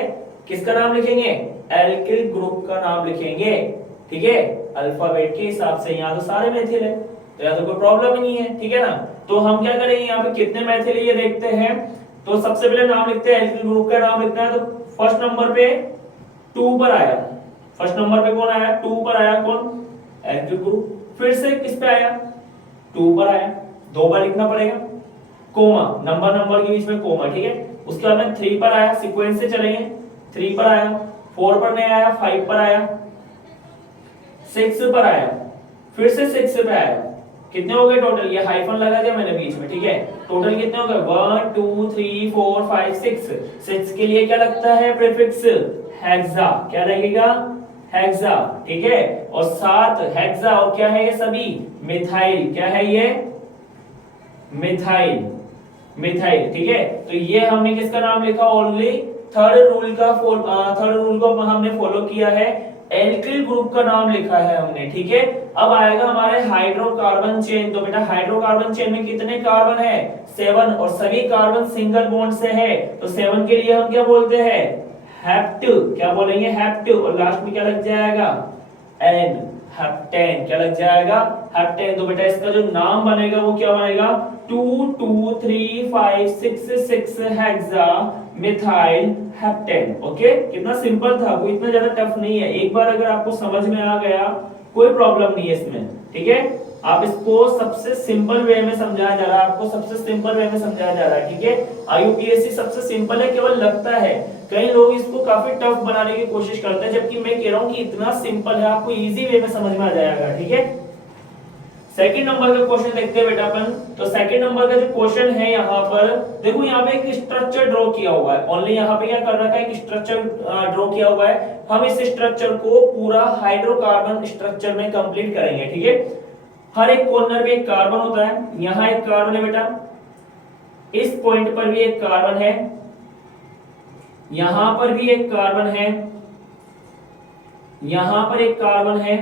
किसका नाम लिखेंगे, एल्किल ग्रुप का नाम लिखेंगे, ठीक है। अल्फाबेट के हिसाब से, यहाँ तो सारे मेथिल है तो यहाँ तो कोई प्रॉब्लम ही नहीं है, ठीक है ना। तो हम क्या करेंगे, यहाँ पे कितने मेथिल है ये देखते हैं। तो सबसे पहले नाम लिखते हैं, एल्किल ग्रुप का नाम लिखना है। तो फर्स्ट नंबर पे 2 पर आया, फर्स्ट नंबर पे कौन आया, 2 पर आया, कौन, एल्किल ग्रुप। फिर से किस पे आया, 2 पर आया, 2 बार लिखना पड़ेगा, कोमा, नंबर के बीच में कोमा, ठीक है। उसके बाद में 3 पर आया, सीक्वेंस से चलेंगे, 3 पर आया, 4 पर नहीं आया, 5 पर आया, 6 पर आया, फिर से 6 पे आया। कितने हो गए टोटल, ये हाइफन लगा दिया मैंने बीच में, ठीक है। टोटल कितने हो गए, 1 2 3 4 5 6। 6 के लिए क्या लगता है, प्रीफिक्स हेक्सा, क्या लगेगा, हेक्सा, ठीक है। और 7 हेक्सा, और क्या है ये सभी, मिथाइल, क्या है ये, मिथाइल, मिथाइल, ठीक है। तो ये हमने किसका नाम लिखा, ओनली थर्ड रूल को हमने फॉलो किया है, एल्किल ग्रुप का नाम लिखा है हमने, ठीक है। अब आएगा हमारे हाइड्रोकार्बन चेन। तो बेटा हाइड्रोकार्बन चेन में कितने कार्बन है, 7, और सभी कार्बन सिंगल बॉन्ड से है। तो 7 के लिए हम क्या बोलते हैं, हेप्ट, क्या बोलेंगे, हेप्ट। और लास्ट में क्या लग जाएगा, एन, हेप्टेन, क्या लग जाएगा, हेप्टेन। तो बेटा इसका जो नाम बनेगा वो क्या बनेगा, 2 2 3 5 6 6 हेक्सा मिथाइल हेप्टेन। ओके, कितना सिंपल था, कोई इतना ज्यादा टफ नहीं है। एक बार अगर आपको समझ में आ गया कोई प्रॉब्लम नहीं है इसमें, ठीक है। आप इसको सबसे सिंपल वे में समझाया जा रहा है, आपको सबसे सिंपल वे में समझाया जा रहा है, ठीक है। आईयूपीएससी सबसे सिंपल है, केवल लगता है। कई लोग इसको काफी टफ बनाने की कोशिश करते हैं, जबकि मैं कह रहा हूं कि इतना सिंपल है, आपको इजी वे में समझ में आ जाएगा, ठीक है। सेकंड नंबर का क्वेश्चन देखते हैं बेटा अपन। तो सेकंड नंबर का जो क्वेश्चन है, यहाँ पर देखो, यहाँ पे एक स्ट्रक्चर ड्रॉ किया हुआ है। ओनली यहाँ पे क्या कर रखा है, एक स्ट्रक्चर ड्रॉ किया हुआ है। हम इस स्ट्रक्चर को पूरा हाइड्रोकार्बन स्ट्रक्चर में कंप्लीट करेंगे, ठीक है। हर एक कॉर्नर पे एक कार्बन होता है, यहाँ एक कार्बन है बेटा, इस पॉइंट पर भी एक कार्बन है, यहां पर भी एक कार्बन है, यहां पर एक कार्बन है,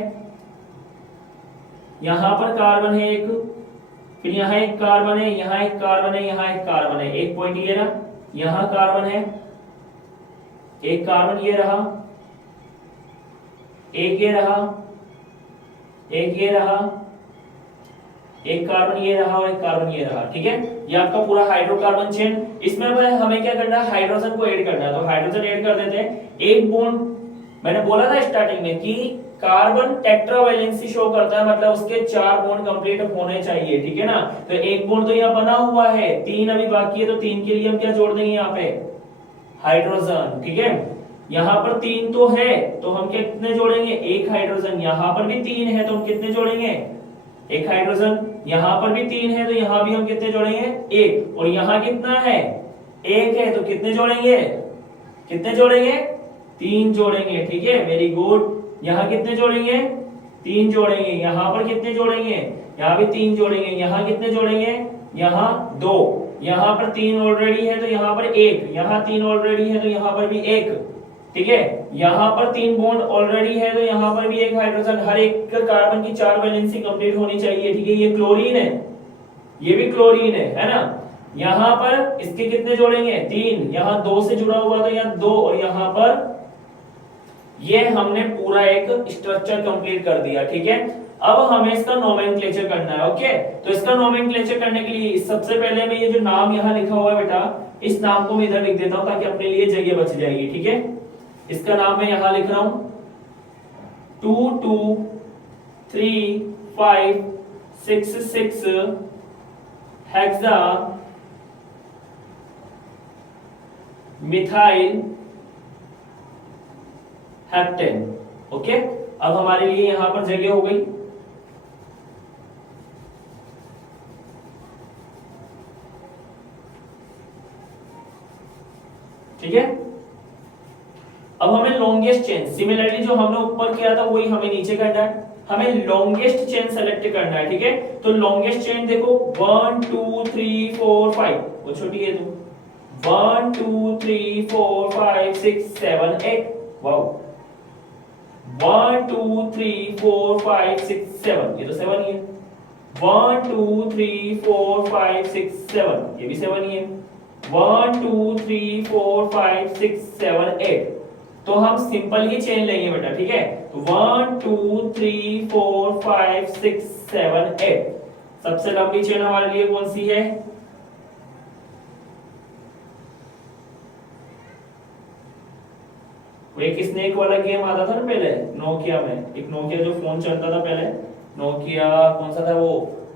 यहां पर कार्बन है एक, फिर यहाँ एक कार्बन है, यहाँ एक कार्बन है, यहाँ एक कार्बन है। एक पॉइंट ये रहा, यहाँ कार्बन है, एक कार्बन ये रहा, एक ये रहा, एक ये रहा, एक कार्बन ये रहा और एक कार्बन ये रहा, ठीक है। ये आपका पूरा हाइड्रोकार्बन चेन। इसमें हमें क्या करना है, हाइड्रोजन को ऐड करना है। तो हाइड्रोजन ऐड कर देते हैं। एक बॉन्ड, मैंने बोला था स्टार्टिंग में कि कार्बन टेट्रावैलेंसी शो करता है, मतलब उसके 4 बॉन्ड कंप्लीट होने चाहिए, ठीक है ना। तो एक बॉन्ड तो यहाँ बना हुआ है, 3 अभी बाकी है, तो 3 के लिए हम क्या जोड़ देंगे यहाँ पे, हाइड्रोजन, ठीक है। यहाँ पर 3 तो है, तो हम कितने जोड़ेंगे, एक हाइड्रोजन। यहाँ पर भी 3 है, तो हम कितने जोड़ेंगे, एक हाइड्रोजन। यहाँ पर भी 3 है, तो यहाँ भी हम कितने जोड़ेंगे, एक। और यहाँ कितना है, एक है, तो कितने जोड़ेंगे, कितने जोड़ेंगे, 3 जोड़ेंगे, ठीक है, वेरी गुड। यहाँ कितने जोड़ेंगे, 3 जोड़ेंगे। यहाँ पर कितने जोड़ेंगे, यहाँ भी 3 जोड़ेंगे। यहाँ कितने जोड़ेंगे, यहाँ 2। यहाँ पर 3 ऑलरेडी है, तो यहाँ पर 1। यहाँ 3 ऑलरेडी है, तो यहाँ पर भी 1, ठीक है। यहाँ पर 3 बॉन्ड ऑलरेडी है, तो यहाँ पर भी एक हाइड्रोजन, हर एक कार्बन की 4 वैलेंसी कंप्लीट होनी चाहिए, ठीक है। ये क्लोरीन है, ये भी क्लोरीन है ना। यहाँ पर इसके कितने जोड़ेंगे, 3, यहाँ 2 से जुड़ा हुआ तो यहाँ 2, और यहाँ पर ये हमने पूरा एक स्ट्रक्चर कंप्लीट कर दिया, ठीक है। अब हमें इसका नोमेनक्लेचर करना है, ओके। तो इसका नोमेनक्लेचर करने के लिए सबसे पहले मैं ये जो नाम यहाँ लिखा हुआ है बेटा, इस नाम को मैं इधर लिख देता हूं ताकि अपने लिए जगह बच जाएगी, ठीक है। इसका नाम मैं यहाँ लिख रहा हूं 2 2 3 5 6 6 हेक्सा मिथाइल हेप्टेन, ओके। अब हमारे लिए यहां पर जगह हो गई। ठीक है। अब हमें लॉन्गेस्ट चेन, सिमिलरली जो हमने ऊपर किया था वही हमें नीचे करना है, हमें लॉन्गेस्ट चेन सेलेक्ट करना है, ठीक है। तो लॉन्गेस्ट चेन देखो 1 2 3 4 5, वो छोटी है तो 1 2 3 4 5 6 7 8, वाओ 1 2 3 4 5 6 7, ये तो 7 ही है। 1 2 3 4 5 6 7, ये भी 7 ही है। 1 2 3 4 5 6 7 8, तो हम सिंपल ही चेन लेंगे बेटा, ठीक है। तो 1 2 3 4 5 6 7 8, सबसे लंबी चेन हमारे लिए कौन सी है, वो एक स्नेक वाला गेम आता था ना पहले नोकिया में, एक नोकिया जो फोन चलता था पहले, नोकिया कौन सा था वो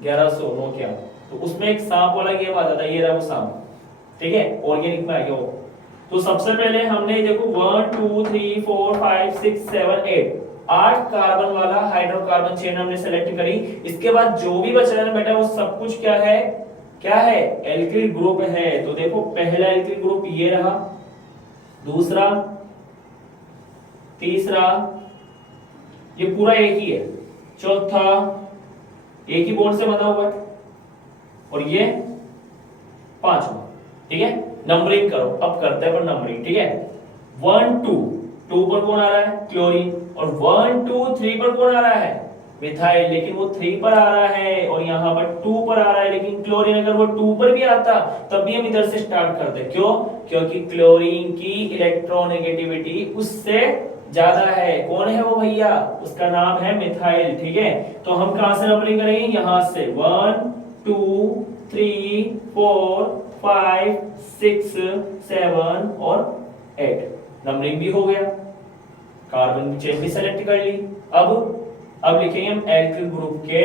1100 नोकिया, तो उसमें एक सांप वाला गेम आता था, ये रहा वो सांप, ठीक है। ऑर्गेनिक में आ गया वो। तो सबसे पहले हमने देखो 1 2 3 4 5 6 7 8, 8 कार्बन वाला हाइड्रोकार्बन चेन हमने सेलेक्ट करी। इसके बाद जो भी बच रहा है बेटा वो सब कुछ क्या है, क्या है, एल्किल ग्रुप है। तो देखो पहला एल्किल ग्रुप ये रहा, दूसरा, तीसरा, ये पूरा एक ही है, चौथा एक ही बॉन्ड से बना हुआ है, और ये पांचवा, ठीक है। नंबरिंग करो, अब करते हैं पर नंबरिंग, ठीक है। 1 2 2 पर कौन आ रहा है, क्लोरीन, और 1 2 3 पर कौन आ रहा है, मिथाइल, लेकिन वो 3 पर आ रहा है, और यहाँ पर 2 पर आ रहा है, लेकिन क्लोरीन अगर वो 2 पर भी आता तब भी हम इधर से स्टार्ट करते, क्यों, क्योंकि क्लोरीन की इलेक्ट्रोनेगेटिविटी उससे ज्यादा है। कौन है वो भैया, उसका नाम है मिथाइल, ठीक है। तो हम कहां से नंबरिंग करेंगे, यहां से 1 2 3 4 5 6 7 और 8, नंबरिंग भी हो गया, कार्बन की चेन भी सेलेक्ट कर ली। अब लिखेंगे हम एल्किल ग्रुप के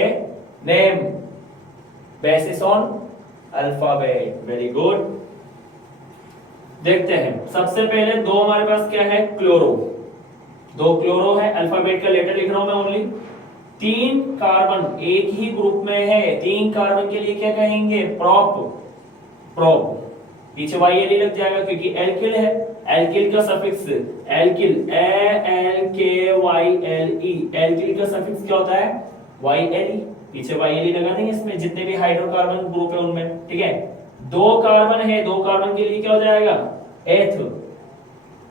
name basis on alphabet, very good. देखते हैं, सबसे पहले दो हमारे पास क्या है, क्लोरो, 2 क्लोरो है, अल्फाबेट का लेटर लिख रहा हूं मैं ओनली। 3 कार्बन एक ही ग्रुप में है, 3 कार्बन के लिए क्या कहेंगे, प्रोप, प्रोप, पीछे वाई एल लग जाएगा क्योंकि एल्किल है। एल्किल का सफिक्स एल्किल, ALKYLE, एल्किल का सफिक्स क्या होता है, YLE, पीछे YLE लगा देंगे इसमें, जितने भी हाइड्रोकार्बन ग्रुप है उनमें, ठीक है। 2 कार्बन है, 2 कार्बन के लिए क्या हो जाएगा, एथ,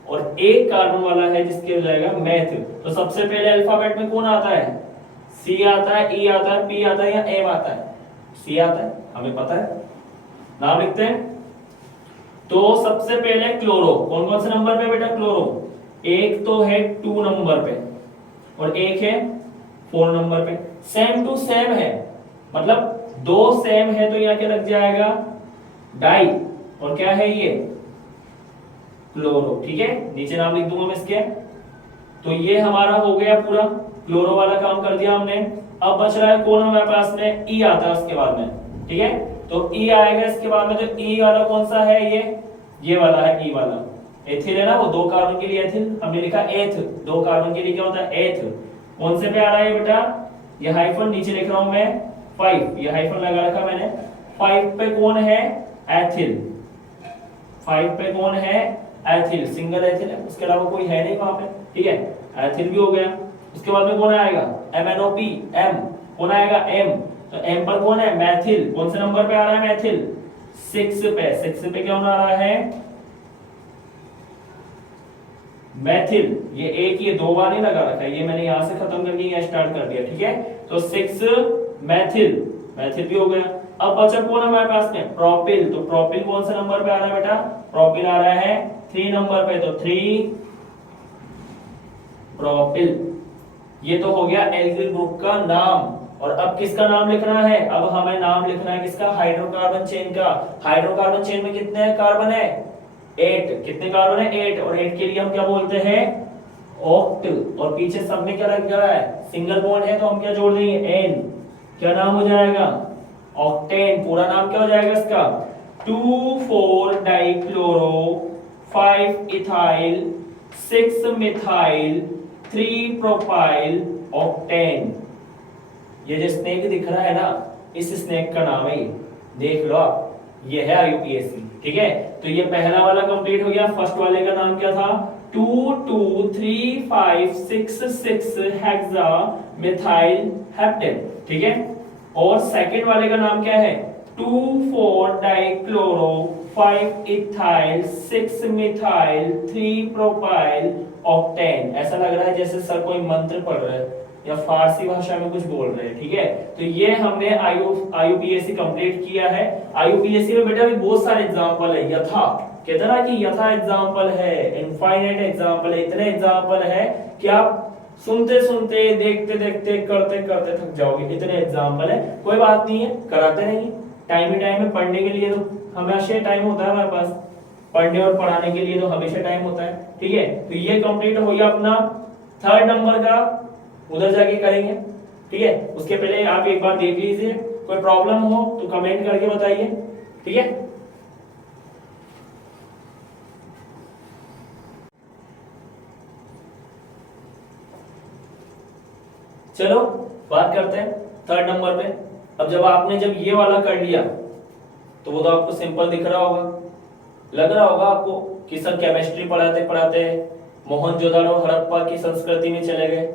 और 1 कार्बन वाला है जिसके हो जाएगा मेथ। तो सबसे पहले अल्फाबेट में कौन आता है, C आता है, E आता है, P आता है या M आता है, C आता है, हमें पता है, नाम लिखते हैं। तो सबसे पहले क्लोरो, कौन कौन से नंबर पे बेटा, क्लोरो एक तो है 2 नंबर पे और एक है 4 नंबर पे, सेम टू सेम है, मतलब 2 सेम है तो यहाँ क्या लग जाएगा, डाई, और क्या है ये, क्लोरो, ठीक है। नीचे नाम लिख दूंगा मैं इसके। तो ये हमारा हो गया पूरा, क्लोरो वाला काम कर दिया हमने। अब बच रहा है कौन हमारे पास में, ई आता है उसके बाद में, ठीक है। तो ई आएगा इसके बाद में, तो ई वाला कौन सा है, ये वाला है, ई वाला एथिल है ना, वो 2 कार्बन के लिए एथिल, हमने लिखा एथ, 2 कार्बन के लिए क्या होता है, एथ। कौन से पे आ रहा है बेटा, ये हाइफन नीचे लिख रहा हूं मैं 5, ये हाइफन लगा रखा मैंने। 5 पे कौन है, एथिल, 5 पे कौन है, एथिल, सिंगल एथिल है, उसके अलावा कोई है नहीं वहां पे, ठीक है। एथिल भी हो गया। उसके बाद में कौन आएगा, MnOP, M, कौन आएगा, M, तो M पर कौन है, मैथिल, कौन से नंबर पे आ रहा है मैथिल, 6 पे, 6 पे क्या होने आ रहा है, मैथिल, ये एक ये दो बार नहीं लगा रखा है, ये मैंने यहां से खत्म करके यहाँ स्टार्ट कर दिया, ठीक है। तो 6 मैथिल, मैथिल भी हो गया। अब बचा कौन हमारे पास में, प्रोपिल। तो प्रोपिल कौन सा नंबर पे आ रहा है बेटा, प्रोपिल आ रहा है 3 नंबर पे, तो 3 प्रोपिल। ये तो हो गया एल्किल ग्रुप का नाम। और अब किसका नाम लिखना है, अब हमें नाम लिखना है किसका, हाइड्रोकार्बन चेन का। हाइड्रोकार्बन चेन में कितने कार्बन है, 8। कितने कार्बन है, 8। और 8 के लिए हम क्या बोलते हैं, ऑक्ट। और पीछे सब में क्या लग रहा है, सिंगल बॉन्ड है, तो हम क्या जोड़ देंगे, एन। क्या नाम हो जाएगा, ऑक्टेन। पूरा नाम क्या हो जाएगा इसका, 2,4 dichloro 5 ethyl 6 methyl 3 propyl octane. ये जो स्नेक दिख रहा है ना, इस स्नेक का नाम है ये, देख लो आप, ये है आईयूपीएसी, ठीक है। तो ये पहला वाला कंप्लीट हो गया। फर्स्ट वाले का नाम क्या था, 2 2 3 5 6 6 हेक्सा मिथाइल हेप्टेन, ठीक है। और सेकंड वाले का नाम क्या है, 2 4 dichloro 5 ethyl 6 methyl 3 propyl octane. ऐसा लग रहा है जैसे सर कोई मंत्र पढ़ रहे हैं या फारसी भाषा में कुछ बोल रहे हैं, ठीक है। तो ये हमने आईयूपीएससी कंप्लीट किया है। आईयूपीएससी में बेटा भी बहुत सारे एग्जांपल है, यथा कितना कि यथा एग्जांपल है, इनफाइनाइट एग्जांपल है, इतने एग्जांपल है कि आप सुनते सुनते देखते देखते करते करते थक जाओगे, इतने एग्जांपल है। कोई बात नहीं है, कराते रहेंगे टाइम ही टाइम में। पढ़ने के लिए तो हमेशा टाइम होता है हमारे पास, पढ़ने और पढ़ाने के लिए तो हमेशा टाइम होता है, ठीक है। तो ये कंप्लीट हो गया अपना थर्ड नंबर का, उधर जाके करेंगे, ठीक है। उसके पहले आप एक बार देख लीजिए, कोई प्रॉब्लम हो तो कमेंट करके बताइए, ठीक है। चलो बात करते हैं थर्ड नंबर पे। अब जब ये वाला कर लिया तो वो तो आपको सिंपल दिख रहा होगा, लग रहा होगा आपको कि सर केमिस्ट्री पढ़ाते पढ़ाते मोहनजोदाड़ो हड़प्पा की संस्कृति में चले गए,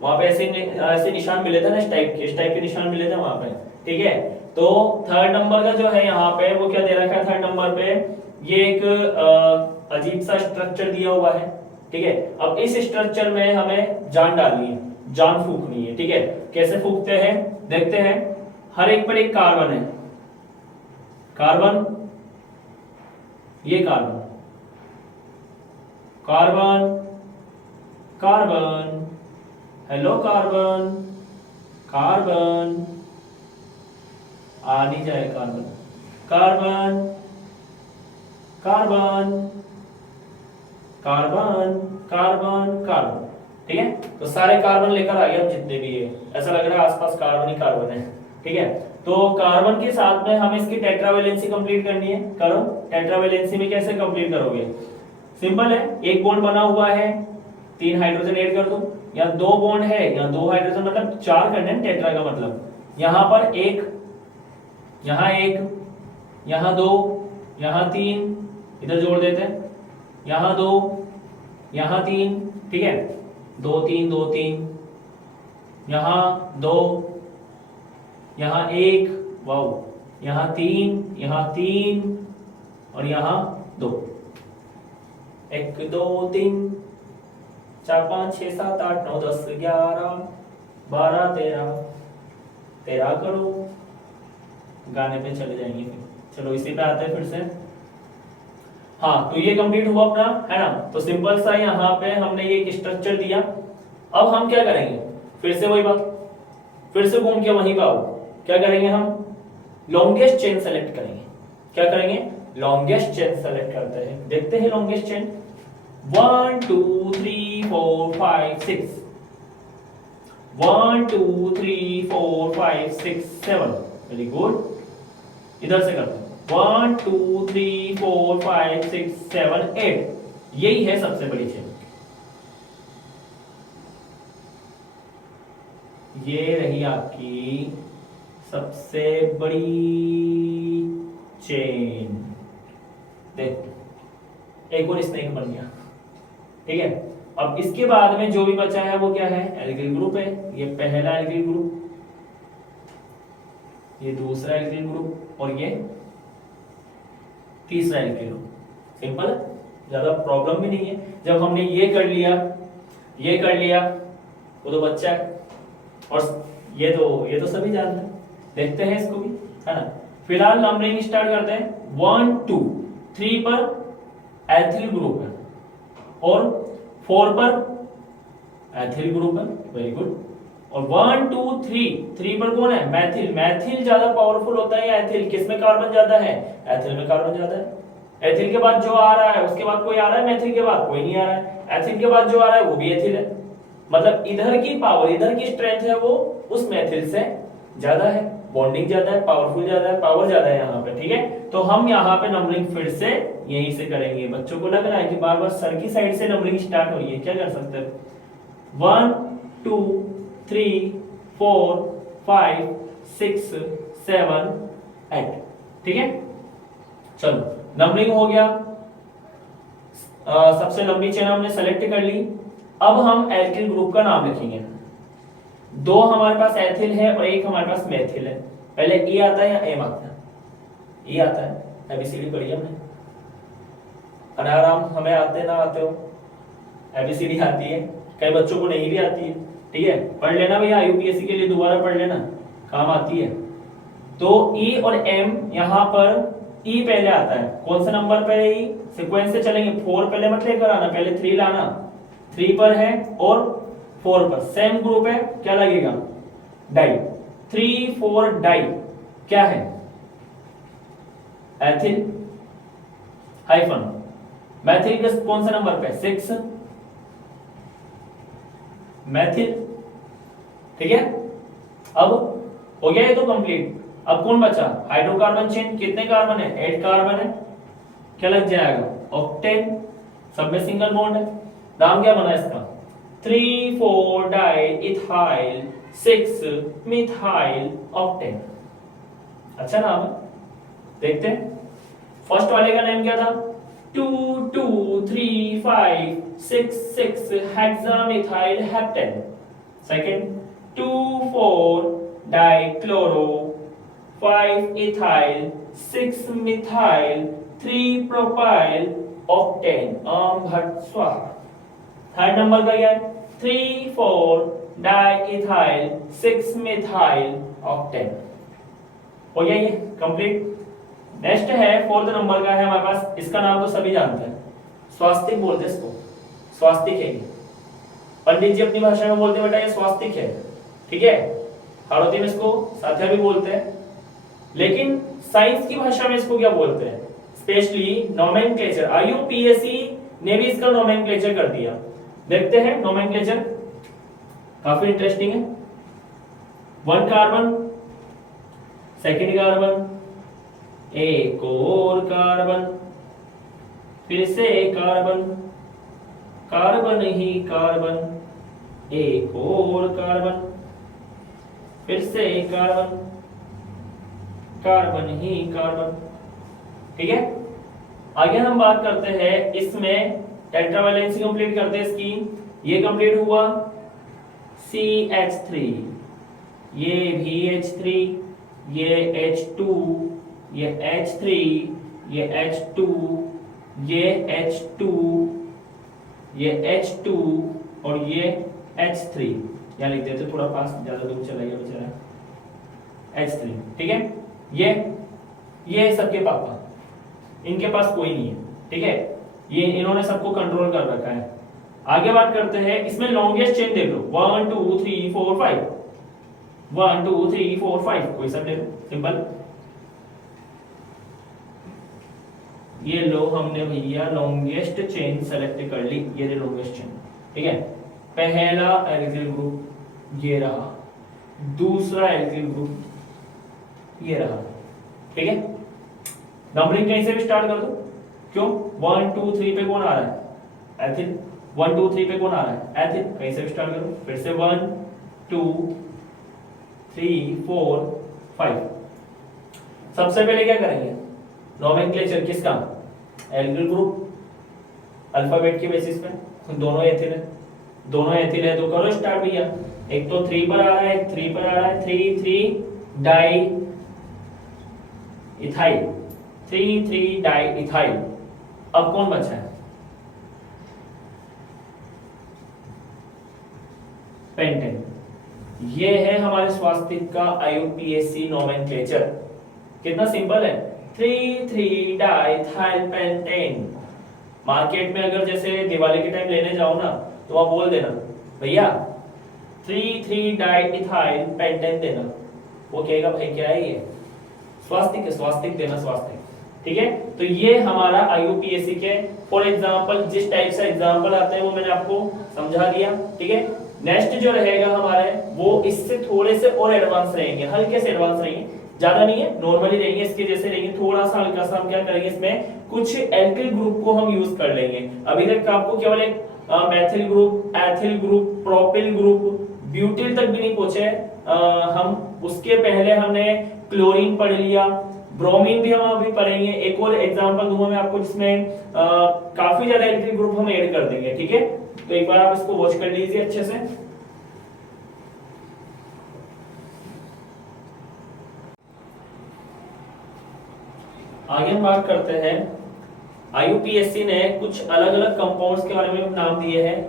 वहां पे ऐसे निशान मिले थे ना, इस टाइप के निशान मिले थे वहां पे, ठीक है। तो थर्ड नंबर का जो है यहाँ पे वो क्या दे रखा है, थर्ड नंबर पे ये एक अजीब सा स्ट्रक्चर दिया हुआ है, ठीक है। अब इस स्ट्रक्चर में हमें जान डालनी है, जान फूकनी है, ठीक है। कैसे फूकते हैं देखते हैं। हर एक पर एक कार्बन है, कार्बन, ये carbon, carbon, carbon, hello carbon, carbon, आ नहीं जाए carbon, carbon, carbon, carbon, carbon, carbon, ठीक है। तो सारे कार्बन लेकर आइए हम जितने भी है, ऐसा लग रहा है आसपास कार्बन ही कार्बन है, ठीक है। तो कार्बन के साथ में हमें इसकी टेट्रावेलेंसी कंप्लीट करनी है, करो। टेट्रावेलेंसी में कैसे कंप्लीट करोगे, सिंपल है, एक बॉन्ड बना हुआ है, 3 हाइड्रोजन ऐड कर दो, या 2 बॉन्ड है या 2 हाइड्रोजन, मतलब 4 करने हैं, टेट्रा का मतलब। यहां पर एक, यहां एक, यहां 2, यहां 3, इधर जोड़ देते हैं, यहां 2, यहां 3, ठीक है, 2 3 2 3, यहां 2, यहां 1, वाओ, यहां 3, यहां 3 और यहां 2, 1 2 3 4 5 6 7 8 9 10 11 12 13 13 करो, गाने पे चले जाएंगे फिर। चलो इसी पे आते हैं फिर से। हाँ, तो ये कंप्लीट हुआ अपना, है ना। तो सिंपल सा यहाँ पे हमने ये एक स्ट्रक्चर दिया। अब हम क्या करेंगे, फिर से वही बात, फिर से घूम के वहीं पे आओ। क्या करेंगे हम, लॉन्गेस्ट चेन सेलेक्ट करेंगे। क्या करेंगे, लॉन्गेस्ट चेन सेलेक्ट करते हैं, देखते हैं लॉन्गेस्ट चेन। 1 2 3 4 5 6, 1 2 3 4 5 6 7, very good. इधर से करते हैं, 1 2 3 4 5 6 7 8, यही है सबसे बड़ी चेन। ये रही आपकी सबसे बड़ी चेन। देख, एक और स्नेक बन गया, ठीक है। अब इसके बाद में जो भी बचा है वो क्या है, एल्किल ग्रुप है। ये पहला एल्किल ग्रुप, ये दूसरा एल्किल ग्रुप और ये तीसरा एल्किल ग्रुप। सिंपल है, ज्यादा प्रॉब्लम भी नहीं है। जब हमने ये कर लिया, ये कर लिया, वो तो बच्चा है, और ये तो सभी जानते हैं। देखते हैं इसको भी, है ना। फिलहाल नंबरिंग स्टार्ट करते हैं। 1 2 3 पर एथिल ग्रुप है और 4 पर एथिल ग्रुप है, वेरी गुड। और 1 2 3 पर कौन है? मैथिल। मैथिल ज्यादा पावरफुल होता है या एथिल? किसमें कार्बन ज्यादा है? एथिल में कार्बन ज्यादा है। एथिल के बाद जो आ रहा है उसके बाद कोई आ रहा है? मैथिल के बाद कोई नहीं आ रहा है। एथिल के बाद जो आ रहा है वो भी एथिल है। मतलब इधर की पावर, इधर की स्ट्रेंथ है वो उस मैथिल से ज्यादा है, बॉन्डिंग ज्यादा है, पावरफुल ज्यादा है, पावर ज्यादा है यहाँ पे, ठीक है। तो हम यहाँ पे नंबरिंग फिर से यहीं से करेंगे। बच्चों को लग रहा है कि बार बार सर की साइड से नंबरिंग स्टार्ट हो रही है, क्या कर सकते हैं? 1 2 3 4 5 6 7 8, ठीक है। चलो नंबरिंग हो गया। सबसे लंबी चेन हमने सेलेक्ट कर ली। अब हम एल्किल ग्रुप का नाम लिखेंगे। दो हमारे पास एथिल है और एक हमारे पास मेथिल है। पहले ई आता है या एम आता है? ई आता है, एबीसीडी पढ़ी हमने। अनाराम हमें आते ना आते हो, एबीसीडी आती है, कई बच्चों को नहीं भी आती है, ठीक है। पढ़ लेना भैया, यूपीएससी के लिए दोबारा पढ़ लेना, काम आती है। तो ई और एम, यहां पर ई पहले आता है। कौन सा नंबर पे है? ई सीक्वेंस से चलेंगे। 4 पहले मत लेकर आना, पहले 3 लाना। 3 पर है और 4 पर सेम ग्रुप है, क्या लगेगा? डाई। 3 4 डाई क्या है? Ethyl hyphen. मैथिल का कौन सा नंबर पे? 6 मैथिल, ठीक है। अब हो गया ये तो कंप्लीट। अब कौन बचा? Hydrocarbon chain. कितने कार्बन है? 8 कार्बन है, क्या लग जाएगा? ऑक्टेन। सब में सिंगल बॉन्ड है। नाम क्या बना इसका? 3 4 डाई इथाइल 6 मिथाइल ऑक्टेन। अच्छा नाम है, देखते हैं। फर्स्ट वाले का नेम क्या था? 2 2 3 5 6 6 hexamethyl heptane. Second 2 4 dichloro 5 ethyl 6 methyl 3 propyl octane. भट्ट स्वाहा। थर्ड नंबर का क्या है? 3 4 डाइइथाइल 6 मिथाइल ऑक्टेन। हो गया ये कंप्लीट। नेक्स्ट है फोर्थ नंबर का है हमारे पास। इसका नाम तो सभी जानते हैं, स्वास्तिक बोलते हैं इसको। स्वास्तिक है, पंडित जी अपनी भाषा में बोलते हैं बेटा ये स्वास्तिक है, ठीक है। हाड़ौती में इसको साथिया भी बोलते हैं, लेकिन साइंस की भाषा में इसको क्या बोलते हैं? Specially nomenclature. आईयूपीएससी ने भी इसका नोमेनक्लेचर कर दिया। देखते हैं नोमेनक्लेचर, काफी इंटरेस्टिंग है। 1 कार्बन, सेकंड कार्बन, एक और कार्बन, फिर से कार्बन, कार्बन ही कार्बन, एक और कार्बन, फिर से कार्बन, कार्बन ही कार्बन, ठीक है। आगे हम बात करते हैं इसमें टेट्रावैलेंसी कंप्लीट करते हैं इसकी। ये कंप्लीट हुआ CH3, ये भी H3, ये H2, ये H3, ये H2, ये H2, ये H2 और ये H3। यहाँ लिख देते, थोड़ा पास ज्यादा दूर चला गया बेचारा। H3, ठीक है। ये सबके पापा, इनके पास कोई नहीं है, ठीक है। ये इन्होंने सबको कंट्रोल कर रखा है। आगे बात करते हैं, इसमें लॉन्गेस्ट चेन देख लो। 1 2 3 4 5, 1 2 3 4 5, कोई सा ले लो, सिंपल। ये लो, हमने भैया लॉन्गेस्ट चेन सेलेक्ट कर ली। ये रे लॉन्गेस्ट चेन, ठीक है। पहला एल्किल ग्रुप ये रहा, दूसरा एल्किल ग्रुप ये रहा, ठीक है। नंबरिंग कहीं से भी स्टार्ट कर दो, क्यों? 1 2 3 पे कौन आ रहा है? एथिल। 1 2 3 पे कौन आ रहा है? एथिल। कहीं से भी स्टार्ट करो, फिर से 1 2 3 4 5। सबसे पहले क्या करेंगे? नोमेनक्लेचर किसका? एल्किल ग्रुप, अल्फाबेट के बेसिस पे। दोनों एथिल है, दोनों एथिल है तो करो स्टार्ट भैया। एक तो 3 पर आ रहा है, 3 पर आ रहा है, 3 3 डाई इथाइल, 3 3 डाई इथाइल। अब कौन बचा है? पेंटेन। ये है हमारे स्वास्तिक का IUPAC नोमेनक्लेचर। कितना सिंपल है, 3,3 डाइथाइल पेंटेन। मार्केट में अगर जैसे दिवाली के टाइम लेने जाओ ना तो आप बोल देना भैया 3,3 डाइथाइल पेंटेन देना, वो कहेगा भाई क्या है ये, स्वास्तिक है, स्वास्तिक देना, स्वास्तिक। ठीक है, तो ये हमारा IUPAC के फॉर एग्जांपल जिस टाइप से एग्जांपल आते हैं वो मैंने आपको समझा दिया। ठीक है, नेक्स्ट जो रहेगा हमारे वो इससे थोड़े से और एडवांस रहेंगे, हल्के से एडवांस रहेंगे, ज्यादा नहीं है, नॉर्मली रहेंगे, इसके जैसे रहेंगे, थोड़ा सा हल्का सा। हम क्या करेंगे, इसमें कुछ एल्किल ग्रुप को हम यूज कर लेंगे। अभी तक आपको केवल एक methyl group, ethyl group, propyl group, butyl तक भी नहीं पहुंचे हम। उसके पहले हमने क्लोरीन पढ़ लिया, ब्रोमीन भी हम अभी पढ़ेंगे। एक और एग्जांपल दूंगा मैं आपको जिसमें काफी ज्यादा एल्किल ग्रुप हम ऐड कर देंगे। ठीक है, तो एक बार आप इसको वॉच कर लीजिए अच्छे से। आगे हम बात करते हैं, IUPAC ने कुछ अलग अलग कंपाउंड्स के बारे में नाम दिए हैं,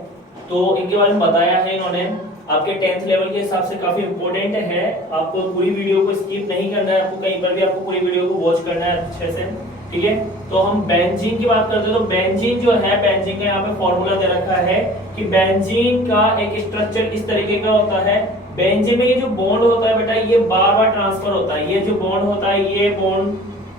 तो इनके बारे में बताया है इन्होंने। आपके 10th लेवल के हिसाब से काफी इंपॉर्टेंट है, आपको पूरी वीडियो को स्किप नहीं करना है, आपको कहीं पर भी आपको पूरी वीडियो को वॉच करना है अच्छे से। ठीक है, तो हम बेंजीन की बात करते हैं, तो बेंजीन जो है, बेंजीन का यहाँ पे फॉर्मूला दे रखा है कि बेंजीन का एक स्ट्रक्चर इस तरीके का होता है। बेंजीन में ये जो बॉन्ड होता है बेटा, ये बार बार ट्रांसफर होता है। ये जो बॉन्ड होता है, ये बॉन्ड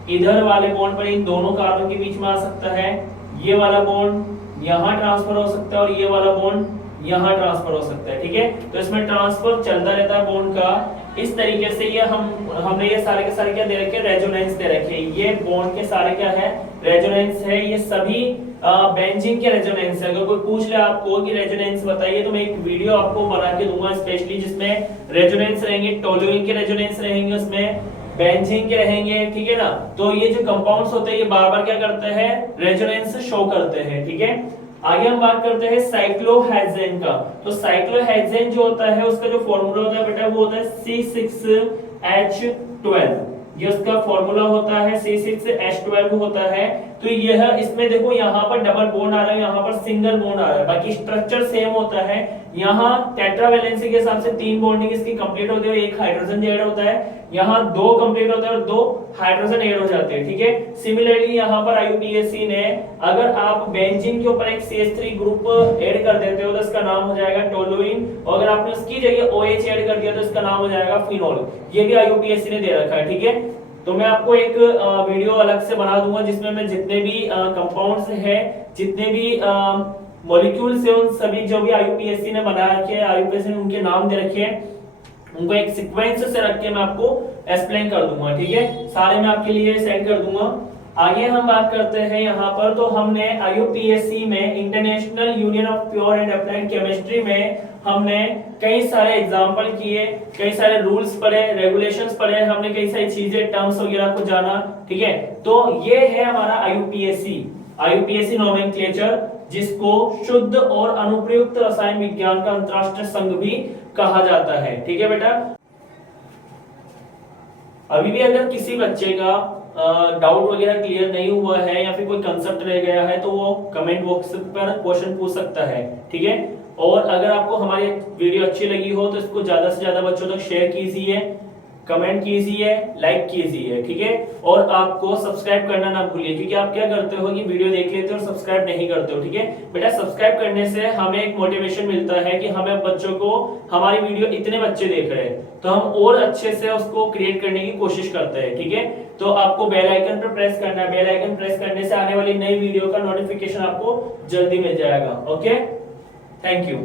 इधर वाले बॉन्ड पर इन दोनों कार्बन के बीच में आ सकता है, ये वाला बॉन्ड यहाँ ट्रांसफर हो सकता है और ये वाला बॉन्ड यहाँ ट्रांसफर हो सकता है। ठीक है, तो इसमें ट्रांसफर चलता रहता है बॉन्ड का इस तरीके से। ये हमने ये सारे के सारे क्या दे रखे, रेजोनेंस दे रखे। ये बॉन्ड के सारे क्या है, रेजोनेंस है। ये सभी बेंजीन के रेजोनेंस है। अगर कोई पूछ ले आपको कि रेजोनेंस बताइए, तो मैं एक वीडियो आपको बना के दूंगा स्पेशली, जिसमें रेजोनेंस रहेंगे, टोलुइन के रेजोनेंस रहेंगे, उसमें बेंजीन के रहेंगे। ठीक है ना, तो ये जो कंपाउंड्स होते हैं ये बार बार क्या करते हैं, रेजोनेंस शो करते हैं। ठीक है, आगे हम बात करते हैं साइक्लोहेक्सेन का। तो साइक्लोहेक्सेन जो होता है उसका जो फॉर्मूला होता है बेटा, वो होता है C6H12। ये उसका फॉर्मूला होता है, C6H12 होता है। तो यह इसमें देखो यहाँ पर डबल बॉन्ड आ रहा है, यहाँ पर सिंगल बॉन्ड आ रहा है, बाकी स्ट्रक्चर सेम होता है। यहाँ टेट्रावैलेंसी के हिसाब से 3 बॉन्डिंग इसकी कंप्लीट होती है और 1 हाइड्रोजन ऐड होता है। यहाँ 2 कंप्लीट होता है और 2 हाइड्रोजन ऐड हो जाते हैं। ठीक है, सिमिलरली यहाँ पर IUPAC ने अगर आप बेंजीन के ऊपर एक CH3 ग्रुप ऐड कर देते हो तो इसका नाम हो जाएगा टोलुइन, और अगर आपने उसकी जगह OH ऐड कर दिया तो इसका नाम हो जाएगा फिनोल। ये भी IUPAC ने दे रखा है। ठीक है, तो मैं आपको एक वीडियो अलग से बना दूंगा जिसमें मैं जितने भी कंपाउंड्स हैं, जितने भी मॉलिक्यूल्स हैं, उन सभी जो भी IUPAC ने बना रखे हैं, IUPAC ने उनके नाम दे रखे हैं, उनको एक सीक्वेंस से रख के मैं आपको एक्सप्लेन कर दूंगा। ठीक है, सारे मैं आपके लिए सेंड कर दूंगा। आगे हम बात करते हैं यहाँ पर, तो हमने IUPAC में international union of pure and applied chemistry में हमने कई सारे एग्जाम्पल किए, कई सारे रूल्स पढ़े, रेगुलेशंस पढ़े, हमने कई सारी चीजें, टर्म्स वगैरह को जाना। ठीक है, तो ये है हमारा IUPAC नोमेनक्लेचर, जिसको शुद्ध और अनुप्रयुक्त रसायन विज्ञान का अंतरराष्ट्रीय संघ भी कहा जाता है। ठीक है बेटा, अभी भी अगर किसी बच्चे का डाउट वगैरह क्लियर नहीं हुआ है या फिर कोई कंसेप्ट रह गया है तो वो कमेंट बॉक्स पर क्वेश्चन पूछ सकता है। ठीक है, और अगर आपको हमारी वीडियो अच्छी लगी हो तो इसको ज्यादा से ज्यादा बच्चों तक शेयर कीजिए, कमेंट कीजिए, लाइक कीजिए। ठीक है, और आपको सब्सक्राइब करना ना भूलिए, क्योंकि आप क्या करते हो कि वीडियो देख लेते हो और सब्सक्राइब नहीं करते हो। ठीक है बेटा, सब्सक्राइब करने से हमें एक मोटिवेशन मिलता है कि हमें बच्चों को, हमारी वीडियो इतने बच्चे देख रहे हैं तो हम और अच्छे से उसको क्रिएट करने की कोशिश करते हैं। ठीक है, तो आपको बेल आइकन पर प्रेस करना है, बेल आइकन प्रेस करने से आने वाली नई वीडियो का नोटिफिकेशन आपको जल्दी मिल जाएगा। Okay, thank you.